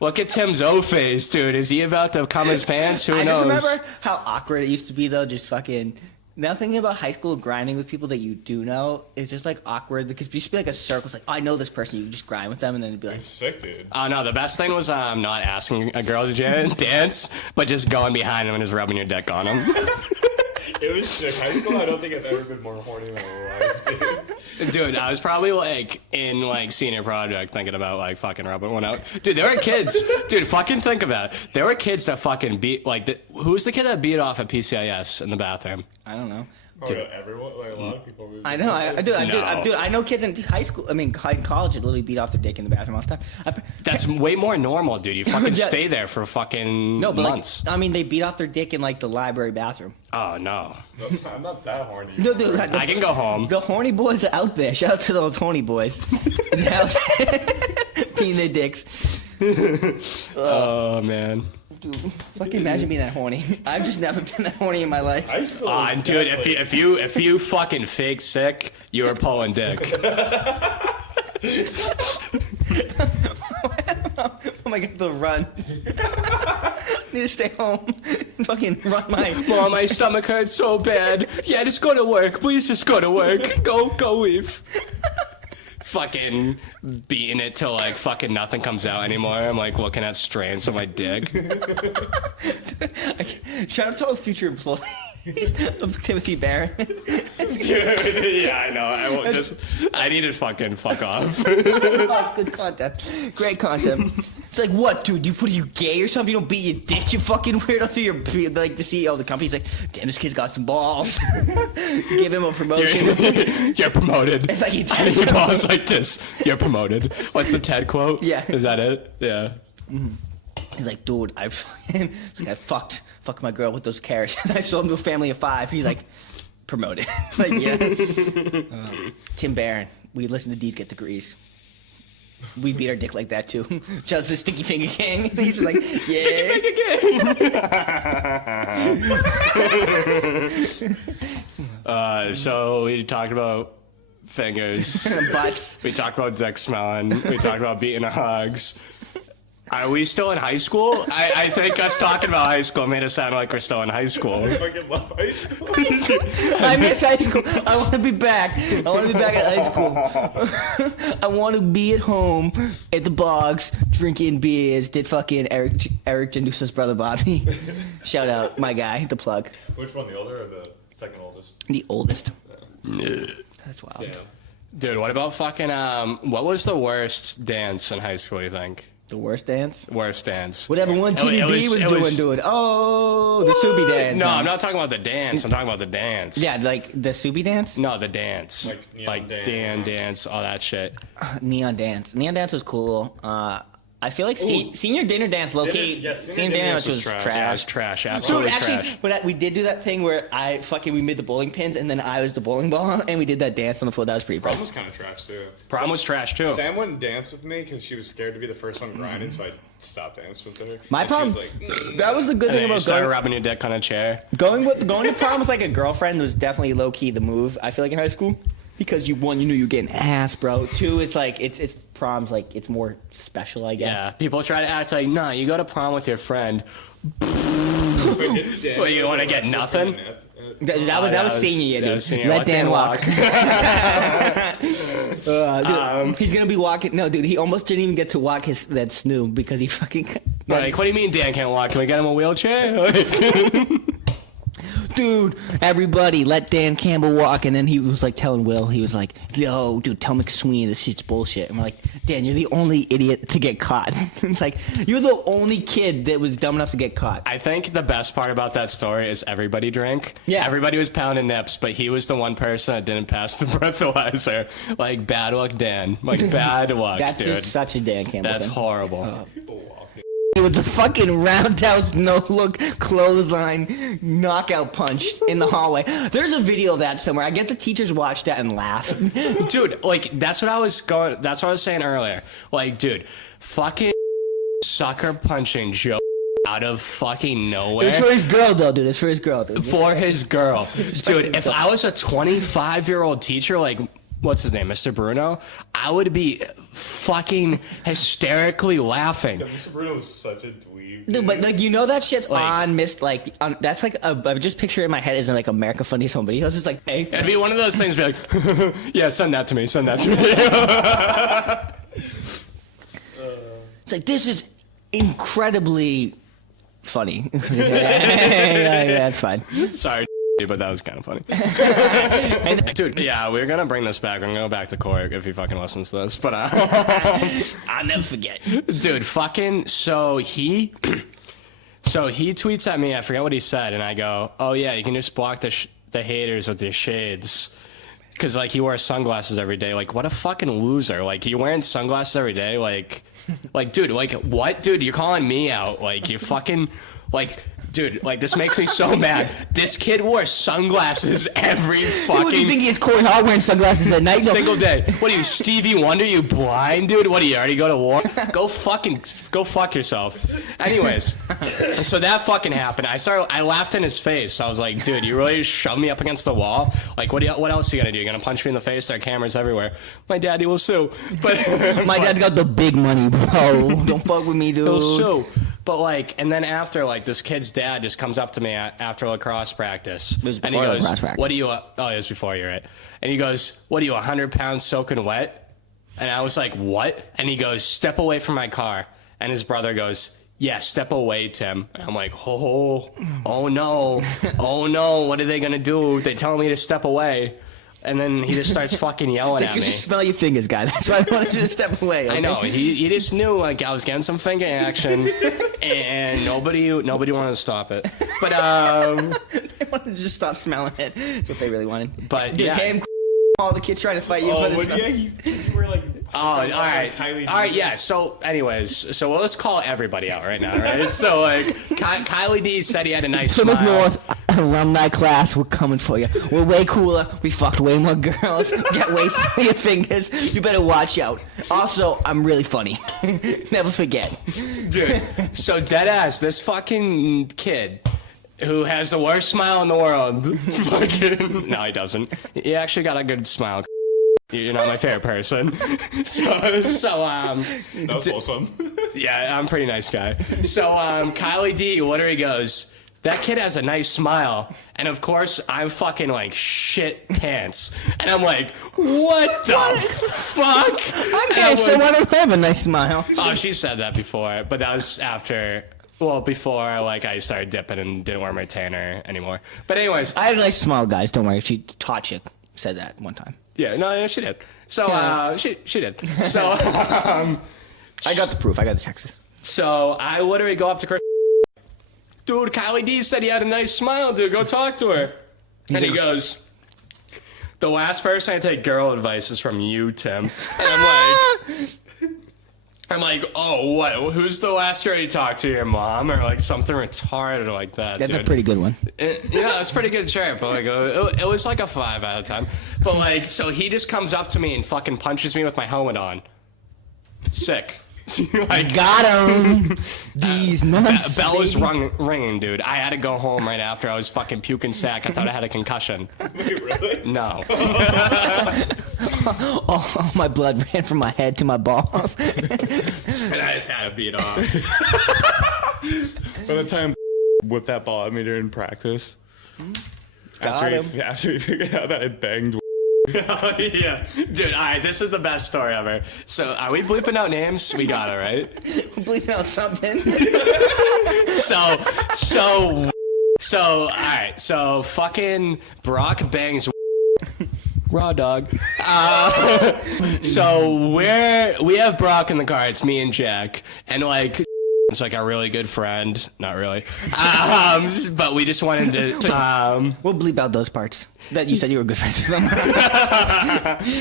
look at Tim's O face, dude. Is he about to cum his pants? Who knows? I just remember how awkward it used to be, though. Just fucking. Now thinking about high school grinding with people that you do know is just like awkward, because you used to be like a circle. It's like, oh, I know this person. You just grind with them, and then it'd be like, It's sick, dude. Oh, no, the best thing was not asking a girl to dance, but just going behind them and just rubbing your dick on them. It was sick. High school, I don't think I've ever been more horny in my life, dude. Dude, I was probably like in like senior project thinking about like fucking rubbing one out. Dude, there were kids. Dude, fucking think about it. There were kids that fucking beat like who's the kid that beat off at PCIS in the bathroom? I don't know. Oh, yeah, everyone, like a lot of people. I know. I know kids in high school. I mean, college that literally beat off their dick in the bathroom all the time. That's way more normal, dude. You fucking Yeah. stay there for fucking months. Like, I mean, they beat off their dick in like the library bathroom. Oh no. I'm not that horny. No, dude, I can go home. The horny boys are out there. Shout out to those horny boys. Peeing their dicks. Oh man. Dude, fucking imagine being that horny. I've just never been that horny in my life. High school. Dude, if you fucking fake sick, you were pulling dick. Oh my god, the runs. Need to stay home. Fucking run my. Mom, my stomach hurts so bad. Yeah, just go to work. Please just go to work. Go leave. Fucking beating it till like fucking nothing comes out anymore. I'm like looking at strands of my dick. Shout out to all those future employees of Timothy Barron. Dude, yeah, I know. I need to fucking fuck off. Good content. Great content. It's like, what, dude? Are you gay or something? You don't beat your dick, you fucking weirdo. To your like the CEO of the company's like, damn, this kid's got some balls. Give him a promotion. You're promoted. It's like he and your boss like this. You're promoted. What's the TED quote? Yeah. Is that it? Yeah. Mm-hmm. He's like, dude, I fucked my girl with those carrots. And I sold him to a family of 5. He's like, promoted. Like, yeah. Tim Barron. We listen to these get degrees. We beat our dick like that too. Just the Sticky Finger Gang. He's like, yeah. Sticky Finger Gang. So we talked about fingers. Butts. We talked about dick smelling. We talked about beating our hugs. Are we still in high school? I think us talking about high school made it sound like we're still in high school. I fucking love high school. I miss high school. I want to be back. I want to be back at high school. I want to be at home at the bogs drinking beers. Did fucking Eric Janusa's brother Bobby. Shout out my guy, the plug. Which one, the older or the second oldest? The oldest. That's wild. Damn. Dude, what about fucking, what was the worst dance in high school, you think? The worst dance? Worst dance. Whatever one TVB was doing. Oh, the Subi dance. No, I'm not talking about the dance. I'm talking about the dance. Yeah, like the Subi dance? No, the dance. Like neon Dan dance, all that shit. Neon dance. Neon dance was cool. I feel like senior dinner dance, low key. Senior dinner dance was was trash. trash. Yeah, it's trash. Absolutely Dude, actually, trash. but we did do that thing where we made the bowling pins and then I was the bowling ball and we did that dance on the floor. That was pretty fun. Prom was kind of trash too. Prom was trash too. Sam wouldn't dance with me because she was scared to be the first one grinding, so I stopped dancing with her. My And she prom, was like, that was the good And thing then you about started rubbing your dick on a chair. going to prom with like a girlfriend was definitely low key the move. I feel like in high school because you knew you were getting ass, bro. Two, it's like it's prom's like it's more special, I guess. Yeah, people try to act like, nah, you go to prom with your friend. Wait, didn't you dance What, you with wanna the get wrestler nothing? for the net? That was senior year, that dude. was senior. Let Dan walk. Dude, he's gonna be walking. No, dude, he almost didn't even get to walk that snoo because he fucking. Like, what do you mean Dan can't walk? Can we get him a wheelchair? Like, Dude, everybody, let Dan Campbell walk. And then he was like telling Will, he was like, yo, dude, tell McSweeney this shit's bullshit. And we're like, Dan, you're the only idiot to get caught. It's like, you're the only kid that was dumb enough to get caught. I think the best part about that story is everybody drank. Yeah. Everybody was pounding nips, but he was the one person that didn't pass the breathalyzer. Like, bad luck, Dan. Like, bad luck, That's dude. just such a Dan Campbell That's thing. horrible. With the fucking roundhouse no-look clothesline knockout punch in the hallway. There's a video of that somewhere. I get the teachers watch that and laugh. Dude, like, that's what I was saying earlier. Like, dude, fucking sucker punching Joe out of fucking nowhere. It's for his girl, though, dude. It's for his girl, dude. For his girl. Dude, if I was a 25-year-old teacher, like, what's his name, Mr. Bruno, I would be fucking hysterically laughing. Mr. Bruno was such a dweeb. Dude, but like that shit's Like- on that's like I just picture in my head as in like America Funniest Home Videos. It's like, hey, It'd be one of those things, be like, yeah, send that to me, send that to me. it's like this is incredibly funny. yeah, that's fine. Sorry, but that was kind of funny. Dude, yeah, we're gonna bring this back. We're gonna go back to Corey if he fucking listens to this. But I'll never forget. dude, fucking so he tweets at me. I forget what he said, and I go, "Oh yeah, you can just block the haters with your shades." Because like he wears sunglasses every day. Like what a fucking loser. Like you wearing sunglasses every day. Like dude. Like what, dude? You're calling me out. Like you fucking like. Dude, like this makes me so mad. This kid wore sunglasses every fucking What do you think he is, Corey Hart wearing sunglasses at night? No. single day. What are you, Stevie Wonder? You blind, dude? What do you already go to war? Go fuck yourself. Anyways, so that fucking happened. I laughed in his face. I was like, dude, you really shoved me up against the wall? Like, what else are you gonna do? You gonna punch me in the face? There are cameras everywhere. My daddy will sue. But My dad got the big money, bro. Don't fuck with me, dude. he'll sue. But like, and then after, like, this kid's dad just comes up to me after lacrosse practice, was and he before goes, lacrosse practice. "What are you?" Oh, it was before. You're right. And he goes, "What are you? 100 pounds soaking wet?" And I was like, "What?" And he goes, "Step away from my car." And his brother goes, "Yeah, step away, Tim." And I'm like, oh no, oh no, what are they gonna do? They telling me to step away. And then he just starts fucking yelling They at could me. just smell your fingers, guy. That's why I wanted you to step away. Okay? I know. He just knew like I was getting some finger action, and nobody wanted to stop it. But They wanted to just stop smelling it. That's what they really wanted. But, dude, yeah. him, all the kids trying to fight you for this. he just wear like. oh, all right, yeah. So, anyways, so let's call everybody out right now, right? So like, Kylie D said he had a nice Plymouth smile. North alumni class, we're coming for you. We're way cooler. We fucked way more girls. Get wasted on your fingers. You better watch out. Also, I'm really funny. Never forget. Dude, so dead ass, this fucking kid who has the worst smile in the world. Fucking no, he doesn't. He actually got a good smile. You're not my favorite person. So That was wholesome. yeah, I'm a pretty nice guy. So Kylie D literally goes, that kid has a nice smile. And of course, I'm fucking like shit pants. And I'm like, what the fuck? I'm handsome. I don't have a nice smile. Oh, she said that before, but that was after. Well, before like I started dipping and didn't wear my tanner anymore. But anyways, I have a nice smile, guys. Don't worry. She taught you. Said that one time. yeah, she did. So she did. So I got the proof. I got the texts. so I literally go up to Chris. Dude, Kylie D said he had a nice smile, dude. Go talk to her. And he goes, the last person I take girl advice is from you, Tim. And I'm like, oh, what? Who's the last girl you talked to? Your mom? Or like something retarded like that, That's dude. a pretty good one. Yeah, it's pretty good chirp. But like, it was like a 5 out of 10. But like, so he just comes up to me and fucking punches me with my helmet on. Sick. Like, Got him. These nuts. bell was ringing, dude. I had to go home right after. I was fucking puking sack. I thought I had a concussion. Wait, really? No. All my blood ran from my head to my balls. And I just had to beat off. By the time whipped that ball at me during practice, Got him. after he figured out that I banged. Yeah. Dude, all right, this is the best story ever. So, are we bleeping out names? We got it, right? Bleeping out something. So, all right. So, fucking Brock bangs raw dog. So, we have Brock in the car. It's me and Jack. And, like, it's like a really good friend. Not really. But we just wanted to... We'll bleep out those parts that you said you were good friends with them.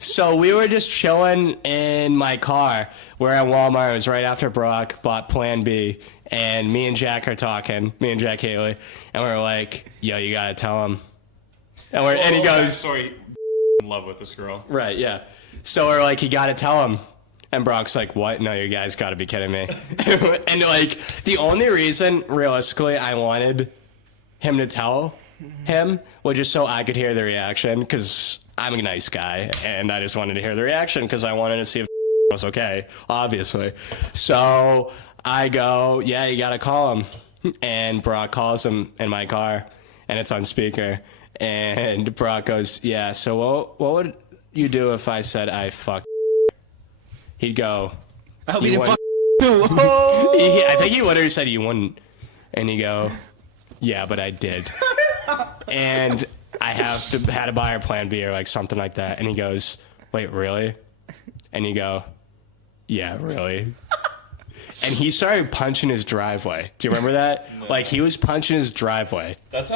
So we were just chilling in my car. We're at Walmart. It was right after Brock bought Plan B. And me and Jack are talking. Me and Jack Haley. And we're like, yo, you got to tell him. And he goes... Sorry, in love with this girl. Right, yeah. So we're like, you got to tell him. And Brock's like, what? No, you guys got to be kidding me. And like, the only reason, realistically, I wanted him to tell him was just so I could hear the reaction, because I'm a nice guy, and I just wanted to hear the reaction because I wanted to see if was okay, obviously. So I go, yeah, you got to call him. And Brock calls him in my car, and it's on speaker. And Brock goes, yeah, so what would you do if I said I fucked? He'd go, I hope you you didn't wouldn't- fuck. I think he literally said you wouldn't. And he'd go, yeah, but I did. And I had to buy her Plan B or like something like that. And he goes, wait, really? And you go, yeah, really? And he started punching his driveway. Do you remember that? No. Like, he was punching his driveway. That's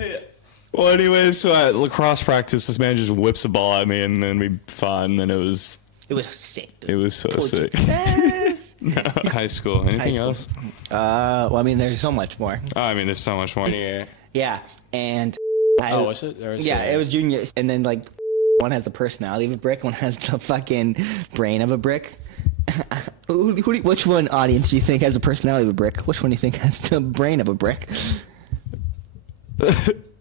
it. Well, anyways, so at lacrosse practice, this man just whips the ball at me, and then we fought, and then it was sick. it was so sick. No. High school. Anything else? Well, I mean, there's so much more. Oh, I mean, there's so much more. Yeah, and Was it? Or was it was junior, and then like one has the personality of a brick, one has the fucking brain of a brick. Which one, audience, do you think has the personality of a brick? Which one do you think has the brain of a brick?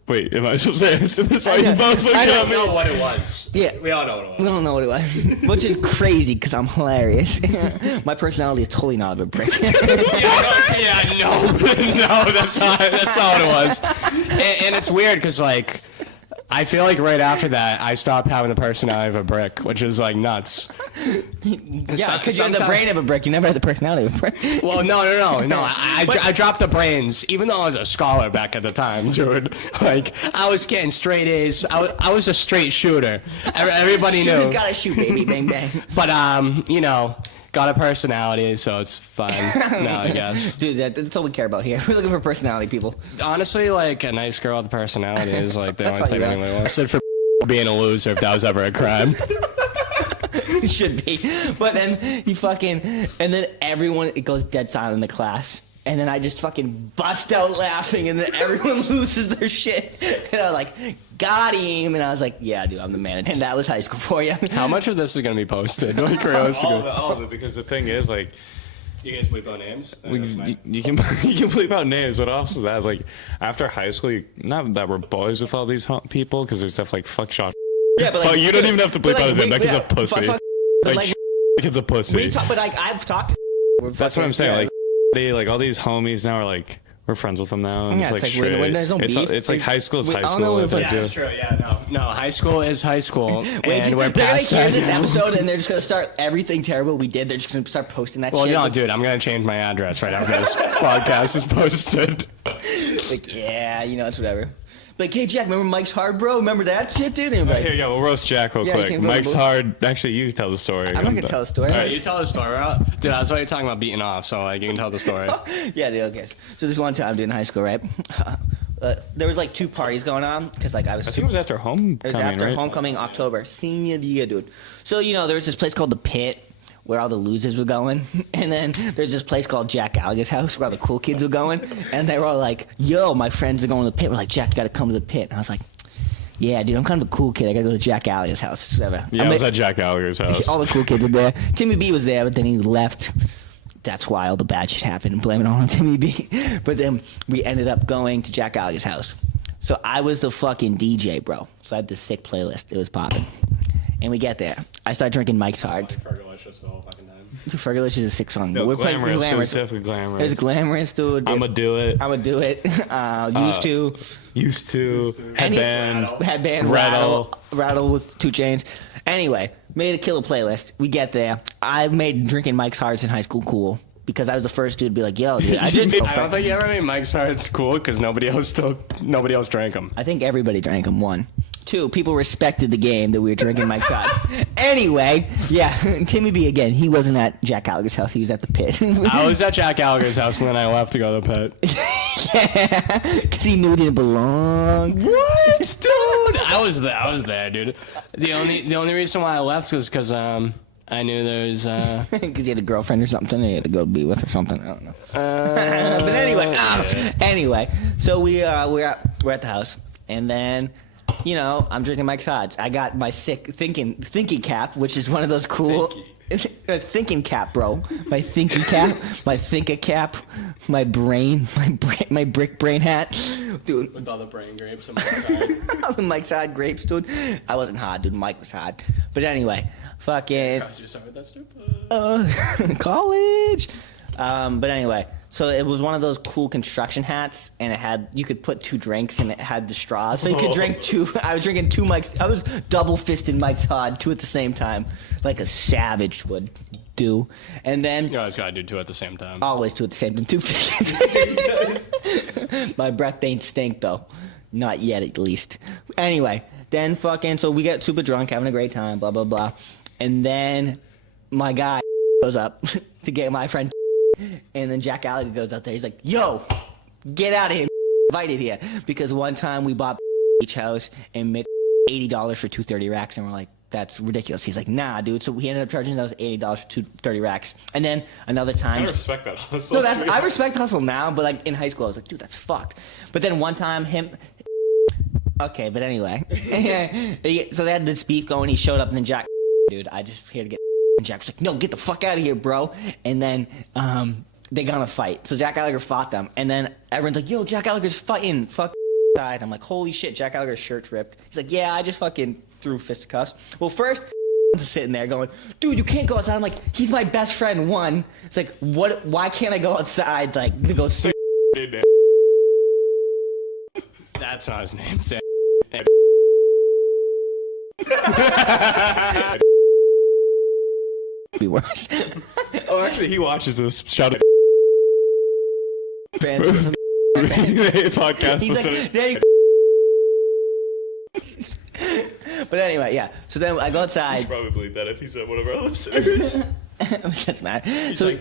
Wait, am I supposed to answer this? Why you both looking I at don't me? know what it was. Yeah. We all know what it was. We don't know what it was, which is crazy because I'm hilarious. My personality is totally not of a brick. No, that's not what it was. And it's weird because, like, I feel like right after that, I stopped having the personality of a brick, which is, like, nuts. Yeah, because you have the brain of a brick. You never had the personality of a brick. Well, no. I dropped the brains, even though I was a scholar back at the time, dude. Like, I was getting straight A's. I was a straight shooter. Everybody knew. Shooter's gotta shoot, baby. Bang, bang. But, got a personality, so it's fine now, I guess. Dude, that's all we care about here. We're looking for personality, people. Honestly, like, a nice girl with a personality is, like, the only all thing you anyone wants. I said for being a loser if that was ever a crime. It should be. But then and then everyone, it goes dead silent in the class. And then I just fucking bust out laughing, and then everyone loses their shit. And I was like, got him. And I was like, yeah, dude, I'm the man. And that was high school for you. How much of this is going to be posted? Like, realistically? All of it, because the thing is, like, You guys bleep out names? you can bleep out names, but also that's like after high school, not that we're boys with all these people, because there's stuff like fuck shot Yeah, but Fuck, you don't even have to bleep but, out his name. That kid's a yeah, pussy. but, Like, that kid's a pussy. we talk, but like I've talked. To That's what I'm saying. yeah. Like, like all these homies now are like, we're friends with them now. And Yeah, it's like it's like when there's no beef. it's like high school is We- high I don't know school. if, If like, they Yeah, do. that's true. Yeah, no, high school is high school, Wait, and we're they're past gonna hear that. this episode and they're just gonna start everything terrible we did. They're just gonna start posting that Well, shit. no, dude, I'm gonna change my address right after this podcast is posted. Like, yeah, you know, it's whatever. Like, hey, Jack, remember Mike's Hard, bro? Remember that shit, dude? And you're like, Here you go. We'll roast Jack real Yeah, you quick. can go Mike's to- hard. Actually, you tell the story. I'm not gonna tell a story. All right, you tell the story, bro. Dude, I was already talking about beating off, so like you can tell the story. Yeah, dude, okay. So this one time, dude, in high school, right? There was like 2 parties going on because like I was. I think it was after homecoming. It was after right? homecoming, October, senior year, dude. So you know, there was this place called the Pit where all the losers were going, and then there's this place called Jack Gallagher's house where all the cool kids were going, and they were all like, "Yo, my friends are going to the Pit." We're like, "Jack, you got to come to the Pit." And I was like, "Yeah, dude, I'm kind of a cool kid. I got to go to Jack Gallagher's house, whatever." Yeah, I was at Jack Gallagher's house. All the cool kids were there. Timmy B was there, but then he left. That's why all the bad shit happened, and blame it all on Timmy B. But then we ended up going to Jack Gallagher's house. So I was the fucking DJ, bro. So I had this sick playlist. It was popping. And we get there. I start drinking Mike's Hard. Fergalicious the whole fucking time. Fergalicious is a sick song. No, We're playing glamorous. It was glamorous. definitely glamorous. It's glamorous, dude. I'ma do it. I'ma do it. Used to. Any- Headband. Headband, rattle with 2 chains. Anyway, made a killer playlist. We get there. I made drinking Mike's Hards in high school cool because I was the first dude to be like, "Yo, dude, I did." I don't think you ever made Mike's Hard's cool because nobody else drank them. I think everybody drank them. 1, 2, people respected the game that we were drinking Mike's Hards. Anyway, yeah, Timmy B again. He wasn't at Jack Gallagher's house. He was at the Pit. I was at Jack Gallagher's house and then I left to go to the Pit. Yeah, because he knew he didn't belong. What, dude? I was there, dude. The only reason why I left was because I knew there was Because he had a girlfriend or something, and he had to go be with or something. I don't know. But anyway, anyway, so we're at the house, and then, you know, I'm drinking Mike's Odds. I got my sick thinking cap, which is one of those cool. Thinking cap, bro. My thinking cap, my thinker cap, my brick brain hat, dude. with all the brain grapes on my side. Mike's hard grapes, dude. I wasn't hard, dude. Mike was hard. But anyway, fucking That's stupid. college. But anyway, so it was one of those cool construction hats, and you could put 2 drinks, and it had the straws, so you could drink 2. I was drinking 2 Mike's. I was double fisting Mike's Hard, 2 at the same time, like a savage would do. And then You always gotta do 2 at the same time. always 2 at the same time. 2 My breath ain't stink though, not yet at least. Anyway, then fucking so we get super drunk, having a great time, blah blah blah, and then my guy goes up to get my friend. And then Jack Gallagher goes out there. He's like, "Yo, get out of here, invited here." Because one time we bought beach house and made $80 for 230 racks, and we're like, "That's ridiculous." He's like, "Nah, dude." So we ended up charging those $80 for 230 racks. And then another time, I respect that hustle. no, I respect hustle now, but like in high school, I was like, "Dude, that's fucked." But then one time, okay, but anyway, so they had this beef going. He showed up, and then Jack, dude, I just here to get. And Jack was like, "No, get the fuck out of here, bro." And then they got in a fight. So Jack Gallagher fought them. And then everyone's like, "Yo, Jack Gallagher's fighting. Fuck side." I'm like, "Holy shit, Jack Gallagher's shirt's ripped." He's like, "Yeah, I just fucking threw fisticuffs." Well, first, just sitting there going, "Dude, you can't go outside." I'm like, "He's my best friend, one." It's like, what? Why can't I go outside, like, to go see? That's not his name. It's Be worse. Oh, actually, he watches this. Shout out. Fans- Podcast. He's listener. like, there you But anyway, yeah. So then I go outside. Probably that if he's at one of our listeners. That's mad. So,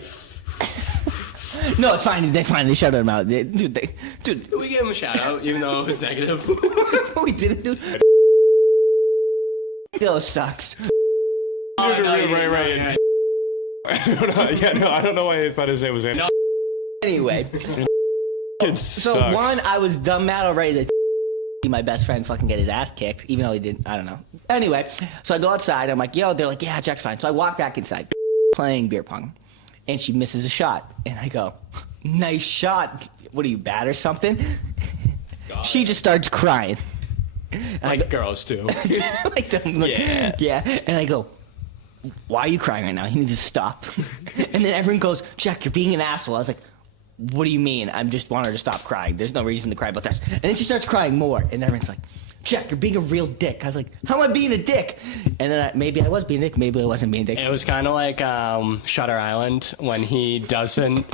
no, it's fine. They finally shouted him out. Dude, dude, we gave him a shout out, even though it was negative. we did it, dude. Still sucks. Right. I don't know why I thought his name was Andy. Anyway, Kid so sucks. one, I was dumb mad already that my best friend fucking get his ass kicked, even though he didn't. I don't know. Anyway, so I go outside. I'm like, "Yo," they're like, "Yeah, Jack's fine." So I walk back inside, playing beer pong, and she misses a shot, and I go, "Nice shot. What are you, bad or something?" She just starts crying. Like girls too. Like them, like, yeah. And I go, why are you crying right now? You need to stop. And then everyone goes, Jack, you're being an asshole. I was like, what do you mean? I just want her to stop crying. There's no reason to cry about this. And then she starts crying more. And everyone's like, Jack, you're being a real dick. I was like, how am I being a dick? And then maybe I was being a dick. Maybe I wasn't being a dick. It was kind of like Shutter Island when he doesn't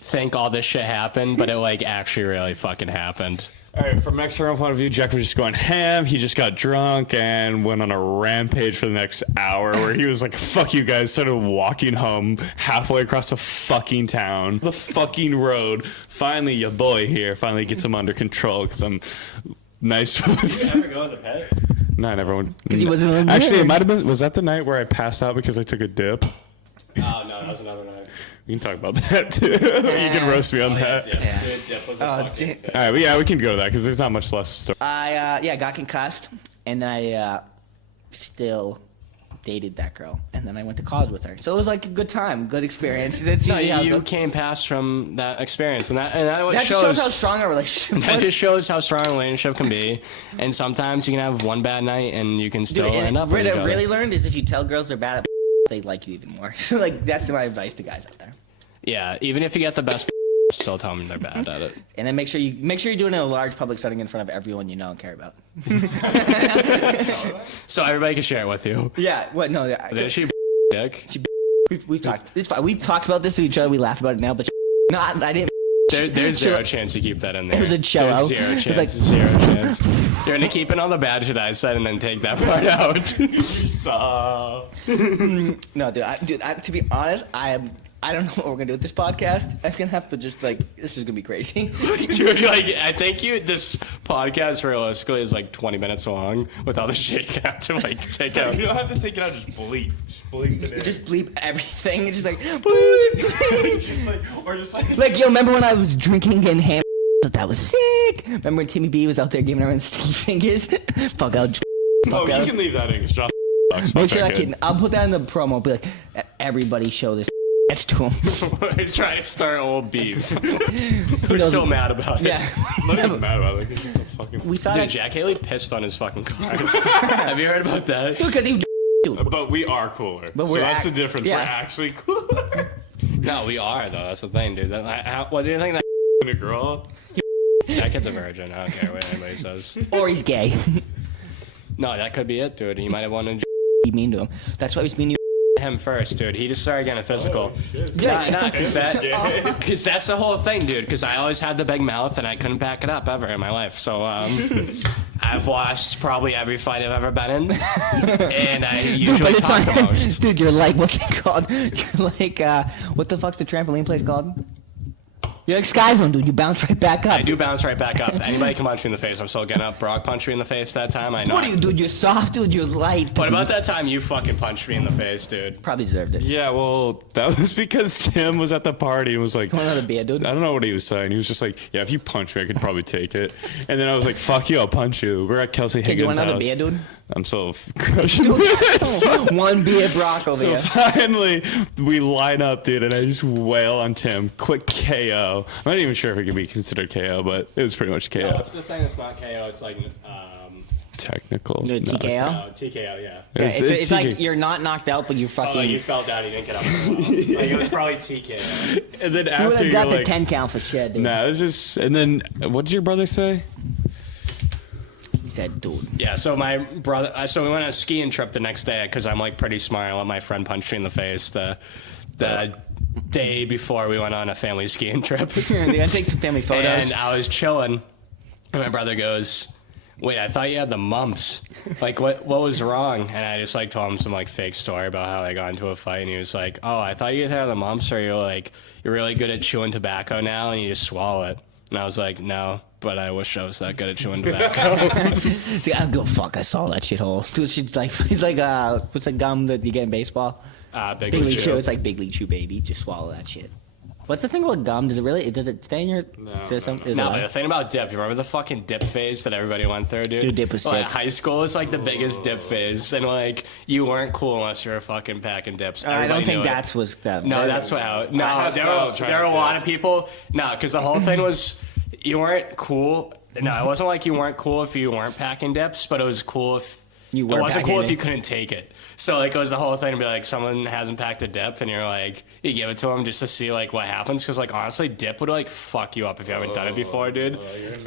think all this shit happened, but it like actually really fucking happened. All right, from an external point of view, Jack was just going ham. He just got drunk and went on a rampage for the next hour where he was like, fuck you guys, started walking home halfway across the fucking town, the fucking road. Finally, your boy here finally gets him under control because I'm nice. Did you ever go to the pet? No, I never went. Because he wasn't on Actually, there. it might have been, was that the night where I passed out because I took a dip? Oh, no, that was another night. We can talk about that too. You can roast me on that. Dip. Dip was a fucking All right, yeah, we can go to that because there's not much less story. I got concussed, and I still dated that girl, and then I went to college with her. So it was like a good time, good experience. That's No, usually how you it goes. came past from that experience, and that what That just shows how strong a relationship That was. just shows how strong a relationship can be. And sometimes you can have one bad night and you can still Dude, end up what with each I other. really learned is if you tell girls they're bad at they like you even more. So like that's my advice to guys out there. Yeah, even if you get the best, still tell them they're bad at it. And then make sure you're doing it in a large public setting in front of everyone you know and care about. So everybody can share it with you. Yeah. What? No. Did she dick? We've talked. It's fine. We've talked about this to each other. We laugh about it now, but not. I didn't. There's zero chance you keep that in there. It was a cello. There's zero It's chance. like- Zero chance. You're gonna keep in all the bad shit I said and then take that part out. No, dude. To be honest, I don't know what we're gonna do with this podcast. I'm gonna have to just like this is gonna be crazy. Dude, like I think this podcast realistically is like 20 minutes long with all the shit you have to like take out. You don't have to take it out, just bleep. Just bleep it in. Just bleep everything. It's just like bleep. just like Like yo, remember when I was drinking and ham? That was sick. Remember when Timmy B was out there giving everyone sticky fingers? Fuck out. Oh, Fuck you out. can leave that in because Josh sucks. Make sure I can. I'll put that in the promo. Be like, everybody show this to him. We're trying to start old beef. We're knows- still mad about it. Yeah. I'm not even mad about it. It's just a fucking. We saw Dude, that. Jack Haley pissed on his fucking car. Have you heard about that? Because he. Dude. But we are cooler. But so we're that's the act- difference. yeah. We're actually cooler. No, we are though. That's the thing, dude. What do you think that And a girl. that kid's a virgin? I don't care what anybody says. Or he's gay. No, that could be it, dude. He might have wanted Be mean to him. That's why he's mean to you. him first, dude. He just started getting physical. Yeah, Nah, because Yeah. that's the whole thing, dude. Because I always had the big mouth and I couldn't back it up ever in my life. So I've lost probably every fight I've ever been in, and I usually But it's talk the not. most. Dude, you're like what's it called? You're like what the fuck's the trampoline place called? You're like Sky Zone, dude. You bounce right back up. I do bounce right back up. Anybody can punch me in the face. I'm still getting up. Brock punched me in the face that time. I know. What are you, dude? You're soft, dude. You're light. Dude. What about that time you fucking punched me in the face, dude? Probably deserved it. Yeah, well, that was because Tim was at the party and was like, Want another beer, dude? I don't know what he was saying. He was just like, yeah, if you punch me, I could probably take it. And then I was like, fuck you, I'll punch you. We're at Kelsey Kid, you Higgins' want another house. beer, dude? I'm so crushing it. One beer, Brock over So here. finally, we line up, dude, and I just wail on Tim. Quick KO. I'm not even sure if it can be considered KO, but it was pretty much KO. No, it's the thing that's not KO. It's like Technical. No, no. TKO? no, TKO, yeah. Yeah, It's it's like TK. you're not knocked out, but you Oh, fucking. like you fell down, you didn't get up. Like it was probably TKO. And then you would after have you're got the like, 10 count for shit, dude. nah, it was just, and then what did your brother say? He said, dude. Yeah, so my brother, so we went on a skiing trip the next day because I'm like pretty smart. I let my friend punch me in the face the day before we went on a family skiing trip. They're gonna take some family photos. And I was chilling, and my brother goes, "Wait, I thought you had the mumps. Like, what was wrong?" And I just like told him some like fake story about how I got into a fight, and he was like, "Oh, I thought you had the mumps, or you're really good at chewing tobacco now, and you just swallow it." And I was like, "No, but I wish I was that good at chewing tobacco." See, I don't give a fuck. I saw that shithole. Dude, she's like, it's like, what's the gum that you get in baseball? Big Big League League Chew. Chew. It's like Big League Chew, baby. Just swallow that shit. What's the thing about gum? Does it stay in your system? Is No, it- but the thing about dip, you remember the fucking dip phase that everybody went through, dude? Dude, dip was Like, sick. high school was like the biggest dip phase, and like you weren't cool unless you were fucking packing dips. I don't Everybody think knew it. that's was that. No, that's what. No, I there still were try there to were a do lot it. of people. No, because the whole thing was you weren't cool No, it wasn't like you weren't cool if you weren't packing dips, but it was cool if You it were wasn't packing cool it. if you couldn't take it. So like it was the whole thing to be like someone hasn't packed a dip and you're like you give it to them just to see like what happens because like honestly dip would like fuck you up if you haven't done it before, dude.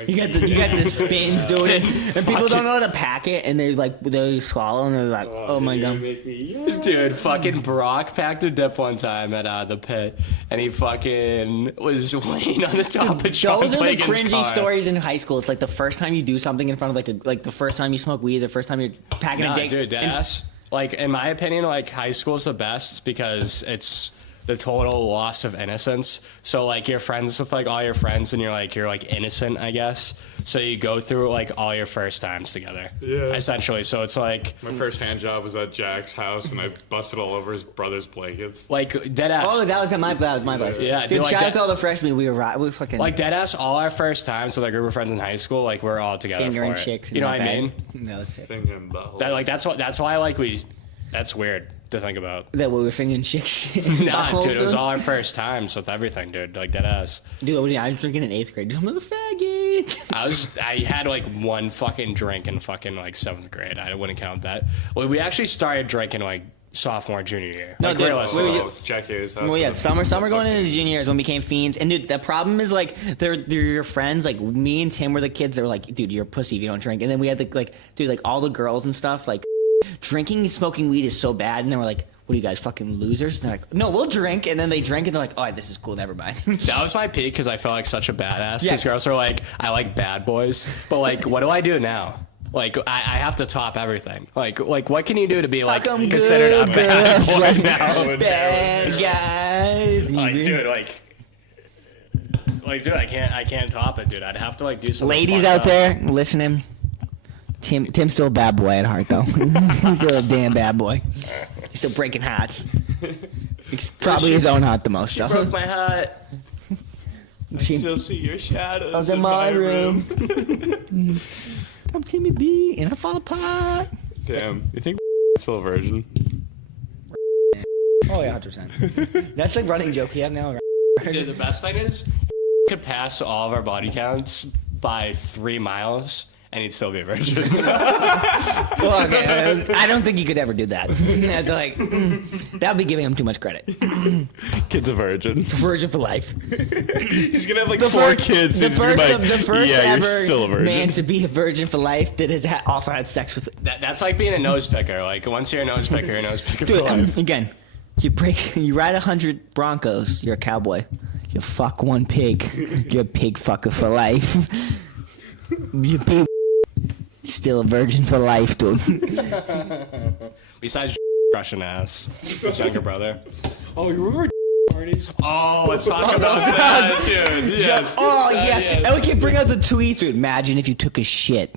You got the spins, dude, and people don't know how to pack it, and they swallow, and they're like, oh my god. Dude, fucking Brock packed a dip one time at the pit, and he fucking was laying on the top of Sean Those are the Blagan's cringy car. stories in high school. It's like the first time you do something in front of like the first time you smoke weed, the first time you're packing Nah, a dick. dude, deadass. Like, in my opinion, like, high school's the best because it's the total loss of innocence. So, like, you're friends with, like, all your friends and you're, like, innocent, I guess. So you go through, like, all your first times together. Yeah. Essentially. So it's, like, My first hand job was at Jack's house, and I busted all over his brother's blankets. deadass. Oh, that was my place. Yeah, dude. dude, like shout out that- to all the freshmen. We fucking Like, deadass, all our first times with our group of friends in high school, like, we're all together fingering for it. chicks. You know what I mean? No, that's it. Thing in the hole. That, like, that's why, like, that's weird to think about. That we were fingering chicks. Nah, dude, it was all our first times with everything, dude. Like, deadass. Dude, I was drinking in 8th grade. Dude, I'm a faggot. I had like one fucking drink in fucking like 7th grade. I wouldn't count that. Well, we actually started drinking like sophomore, junior year. No, Like, dude, realistically. we- Jack Hayes' house. Well, yeah, summer going into the junior years when we became fiends. And dude, the problem is like they're your friends. Like me and Tim were the kids that were like, dude, you're a pussy if you don't drink. And then we had dude, all the girls and stuff. Like drinking and smoking weed is so bad. And then we're like, what are you guys, fucking losers? And they're like, no, we'll drink. And then they drink and they're like, oh, this is cool. Never mind. That was my peak because I felt like such a badass. Yeah. These girls are like, I like bad boys, but like, what do I do now? Like, I have to top everything. Like, what can you do to be like Fuck 'em considered a good, bad girls. boy now? Bad guys. Like, dude, dude, I can't top it, dude. I'd have to like do something. Ladies fucked out up. there listening, Tim's still a bad boy at heart, though. He's still a damn bad boy. He's still breaking hearts. It's probably his own heart the most, though. Broke my heart. Still see your shadows in my room. I'm Timmy B, and I fall apart. Damn, you think still a virgin? Oh yeah, 100%. That's the running joke we have now. Dude, the best thing is, could pass all of our body counts by 3 miles, and he'd still be a virgin. Well, okay, I don't think you could ever do that. That's like that would be giving him too much credit. Kid's a virgin. Virgin for life. He's gonna have like 4 kids. The and he's gonna first, be like, the first yeah, ever you're still a virgin. man to be a virgin for life that has also had sex with. That's like being a nose picker. Like, once you're a nose picker, you're a nose picker for Dude, life. again, you ride 100 Broncos, you're a cowboy. You fuck one pig, you're a pig fucker for life. You be still a virgin for life, dude. Besides crushing ass, his younger brother. Oh, you remember parties? Oh, let's talk about that, dude. Yes. Oh yes, and we can bring out the tweets, dude. Imagine if you took a shit.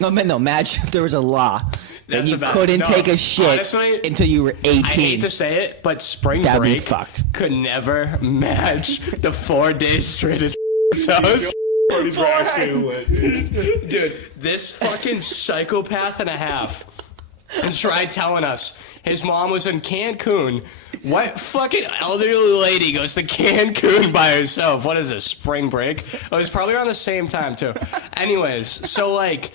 No, man, no. Imagine if there was a law that That's you the best. couldn't No, take a shit honestly, until you were 18. I hate to say it, but spring That'd be break fucked. could never match the 4 days straight at house. Parties were actually lit, dude. Dude, this fucking psychopath and a half tried telling us his mom was in Cancun. What fucking elderly lady goes to Cancun by herself? What is this, spring break? It was probably around the same time, too. Anyways, so, like,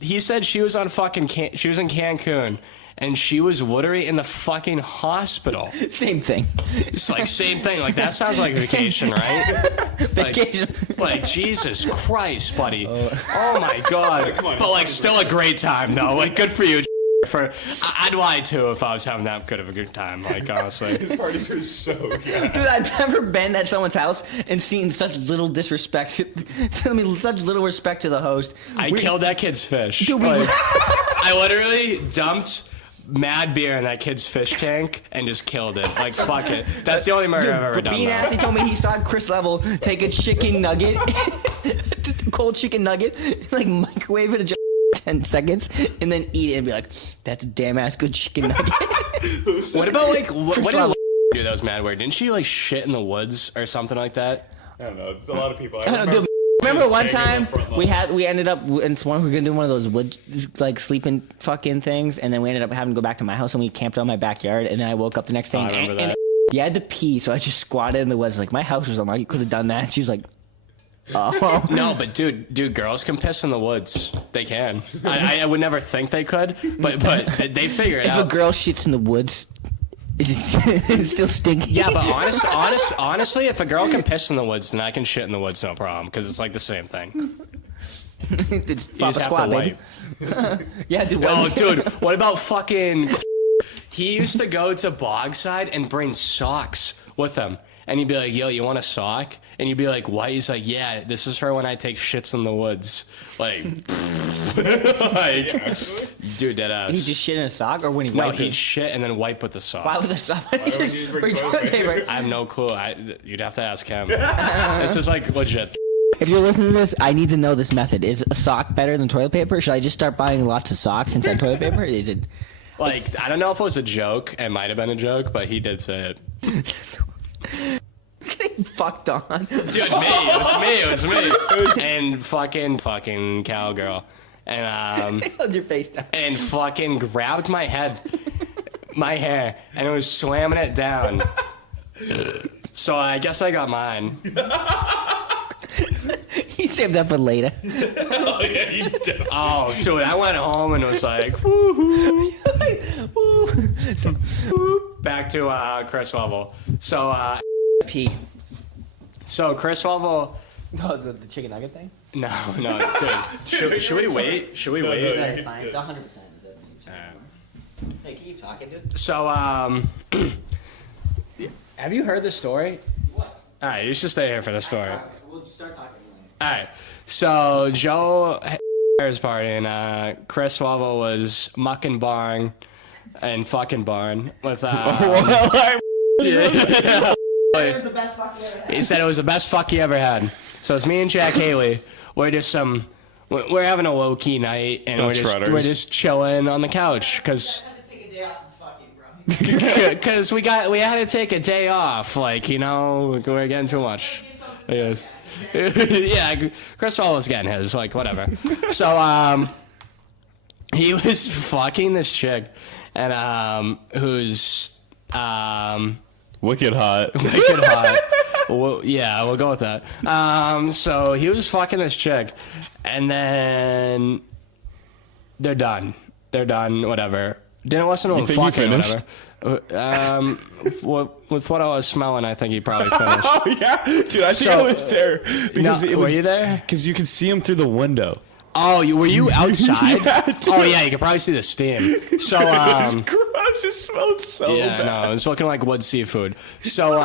he said she was on fucking she was in Cancun, and she was literally in the fucking hospital. Same thing. It's like, same thing. Like, that sounds like vacation, right? Vacation. Like, Jesus Christ, buddy. Oh my God. Come on, But like, still a great time, though. Like, good for you. I'd lie too if I was having that good of a good time. Like, honestly. His parties were so good. Dude, I've never been at someone's house and seen such little disrespect. I mean, such little respect to the host. I killed that kid's fish. Dude, Like, I literally dumped mad beer in that kid's fish tank and just killed it. Like, fuck it. That's the only murder I've ever but done. being though. nasty told me he saw Chris Level take a chicken nugget, cold chicken nugget, like microwave it in just 10 seconds, and then eat it and be like, "That's a damn ass good chicken nugget." What about like what did Level. do that was mad weird? Didn't she like shit in the woods or something like that? I don't know. A lot of people. I don't know, dude. Remember one Hanging time in the front we lawn. ended up in one we were gonna do one of those wood like sleeping fucking things, and then we ended up having to go back to my house and we camped out in my backyard, and then I woke up the next day I and, remember and that. you had to pee, so I just squatted in the woods like my house was unlocked. You could have done that. She was like, Oh. No, but dude, girls can piss in the woods. They can. I would never think they could, but they figure it If out. a girl shits in the woods, is it still stinky? Yeah, but honestly, if a girl can piss in the woods, then I can shit in the woods, no problem, because it's like the same thing. Just You pop just a have squat, to baby. wipe. Yeah, dude. Oh, dude, what about fucking... He used to go to Bogside and bring socks with him. And he'd be like, yo, you want a sock? And you'd be like, what? He's like, yeah, this is for when I take shits in the woods. Like, dude, dead ass. He just shit in a sock, or when he No, wiped he'd it? shit and then wipe with the sock. Why with a sock? Just bring toilet paper. I have no clue. You'd have to ask him. This is like legit. If you're listening to this, I need to know this method. Is a sock better than toilet paper? Should I just start buying lots of socks instead of toilet paper? Is it? Like, I don't know if it was a joke. It might have been a joke, but he did say it. It's getting fucked on. Dude, it was me. And fucking cowgirl. And Hold your face down. and fucking grabbed my hair, and it was slamming it down. So I guess I got mine. He saved that for later. Oh, yeah, you did. Oh, dude, I went home and was like, woohoo. Back to Chris Level. So, Pee. so Chris Level. Oh, the chicken nugget thing? No, dude. Should we wait? Should we wait? Yeah, it's fine. It's 100%. Hey, keep talking, dude. So, have you heard this story? What? All right, you should stay here for the story. We'll just start talking. All right. So Joe Harris party and Chris Level was mucking barn and fucking barn with It was the best fuck you ever had. He said it was the best fuck he ever had. So it's me and Jack Haley. We're we're having a low key night and we're just chilling on the couch because I had to take a day off from fucking, bro. we had to take a day off. Like, you know, we're getting too much. Yes. Yeah, Chris Hall was getting his, like, whatever. So, he was fucking this chick, and, who's, Wicked hot. wicked hot. Well, yeah, we'll go with that. So he was fucking this chick, and then they're done. Whatever. Didn't listen to him think he fucking, finished? whatever. With what I was smelling, I think he probably finished. Oh, yeah. Dude, I think I was there. Because No, were you there? Because you could see him through the window. Oh, were you outside? Yeah, dude. Oh, yeah, you could probably see the steam. So, It was gross. It smelled so yeah, bad. no, it was looking like wood seafood. So,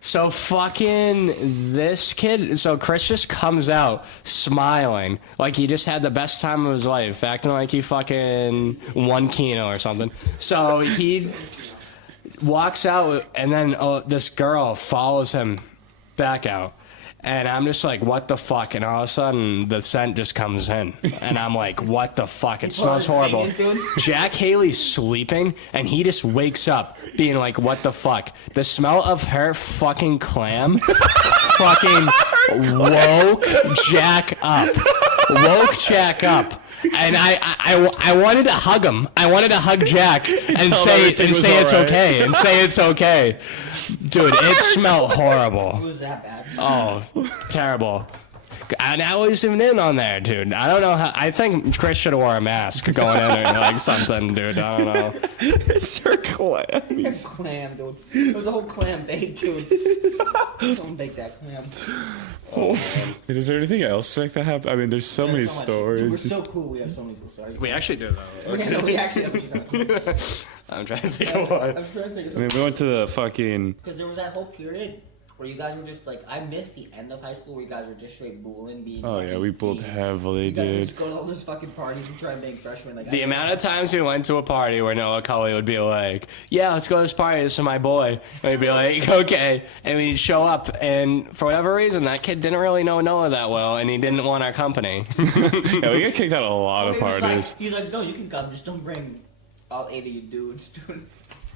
so fucking this kid, so Chris just comes out smiling like he just had the best time of his life, acting like he fucking won Keno or something. So he walks out, and then this girl follows him back out. And I'm just like, what the fuck? And all of a sudden, the scent just comes in. And I'm like, what the fuck? It smells horrible. Jack Haley's sleeping, and he just wakes up being like, what the fuck? The smell of her fucking clam fucking woke Jack up. Woke Jack up. And I wanted to hug him. I wanted to hug Jack and say it's okay. And say it's okay. Dude, it smelled horrible. It was that bad. Oh, terrible. And I was even in on there, dude. I don't know how. I think Chris should have wore a mask going in or like something, dude. I don't know. It's her clam. Clam, dude. It was a whole clam bake, dude. Someone bake that clam. Oh. Is there anything else like that happened? I mean, there's so many stories. We're so cool. We have so many cool stories. We actually do, though. Yeah, no, we actually have. I'm trying to think of what. I'm trying to think I mean, we went to the fucking... because there was that whole period where you guys were just like, I missed the end of high school where you guys were just straight bullying, being. Oh, yeah, we bulled teens. heavily, You guys would dude. just go to all those fucking parties and try and make freshmen. Like, The amount of times we went to a party where Noah Cully would be like, yeah, let's go to this party. This is my boy. And we'd be like, okay. And we'd show up, and for whatever reason, that kid didn't really know Noah that well, and he didn't want our company. Yeah, we get kicked out of a lot of He was parties. like, he's like, no, you can come, just don't bring all 8 of you dudes, dude.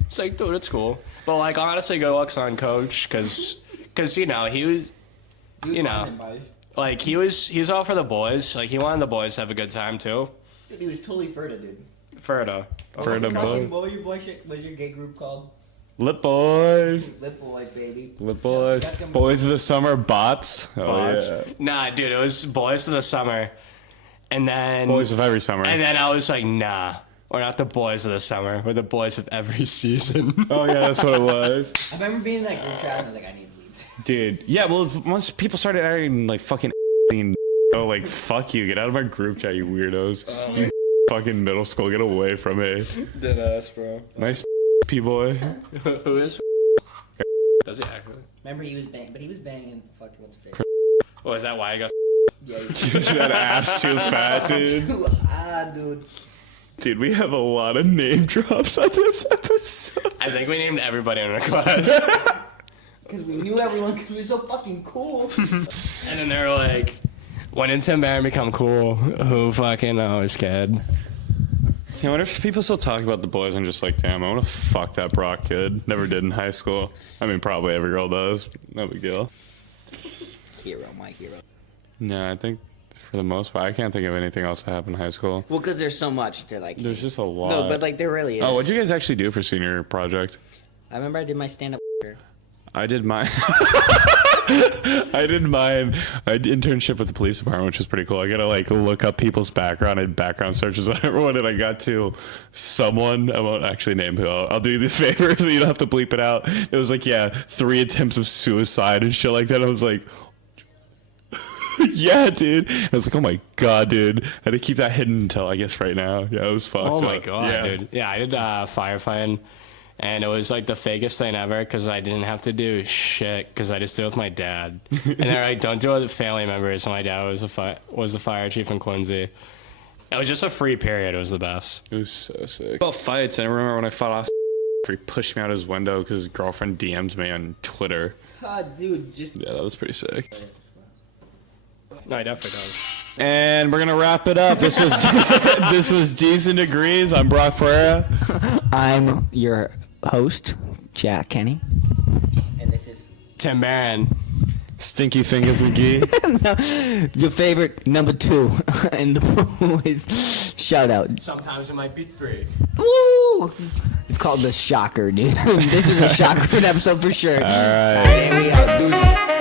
It's like, dude, it's cool. But, like, honestly, good looks on Coach, because you know, he was, you know, like, he was all for the boys. Like, he wanted the boys to have a good time, too. Dude, he was totally Ferda, dude. Ferda. Ferda What boy. was your boy shit? What was your gay group called? Lip boys. Lip boys, baby. Lip boys. Boys of the summer. Bots. Bots. Oh, yeah. Nah, dude, it was boys of the summer, and then Boys of every summer. and then I was like, nah, we're not the boys of the summer. We're the boys of every season. Oh, yeah, that's what it was. I remember being in that group chat and I was like, I need leads. Dude. Yeah, well, once people started acting like fucking oh, like, fuck you. Get out of my group chat, you weirdos. You fucking middle school. Get away from it. Deadass, bro. Nice P-boy. Who is? Does he actually? Remember he was banging, but he was banging. Fuck, what's his face? Oh, is that why I got? Yeah, That ass too fat, dude. dude. Dude, we have a lot of name drops on this episode. I think we named everybody in our class. Because we knew everyone because we were so fucking cool. And then they were like, when did Tim Barron become cool? Who fucking knows, kid? I wonder if people still talk about the boys and just like, damn, I want to fuck that Brock kid. Never did in high school. I mean, probably every girl does. No big deal. Hero, my hero. No, I think for the most part, I can't think of anything else that happened in high school. Well, because there's so much to like. There's just a lot. No, but like there really is. Oh, what'd you guys actually do for senior project? I remember I did my stand-up. I did mine. I did mine. I did internship with the police department, which was pretty cool. I gotta like look up people's background and background searches on everyone, and I got to someone. I won't actually name who. I'll do you the favor so you don't have to bleep it out. It was like 3 attempts of suicide and shit like that. I was like, yeah, dude. I was like, oh my god, dude. I had to keep that hidden until I guess right now. Yeah, it was fucked. Oh my up. god, Yeah. dude. Yeah, I did firefighting, and it was like the fakest thing ever because I didn't have to do shit because I just did it with my dad. And they're like, don't do it with family members. And my dad was the fire chief in Quincy. It was just a free period. It was the best. It was so sick. About fights, and I remember when I fought off, he pushed me out his window because his girlfriend DM'd me on Twitter. Dude, just. Yeah, that was pretty sick. No, I definitely don't. And we're gonna wrap it up. This was this was Decent Degrees. I'm Brock Pereira. I'm your host, Jack Kenny. And this is. Tim Barron. Stinky Fingers McGee. Your favorite number 2 in the boys. Shout out. Sometimes it might be 3. Woo! It's called the Shocker, dude. This is a shocker for an episode for sure. All right. There we are. Deuces.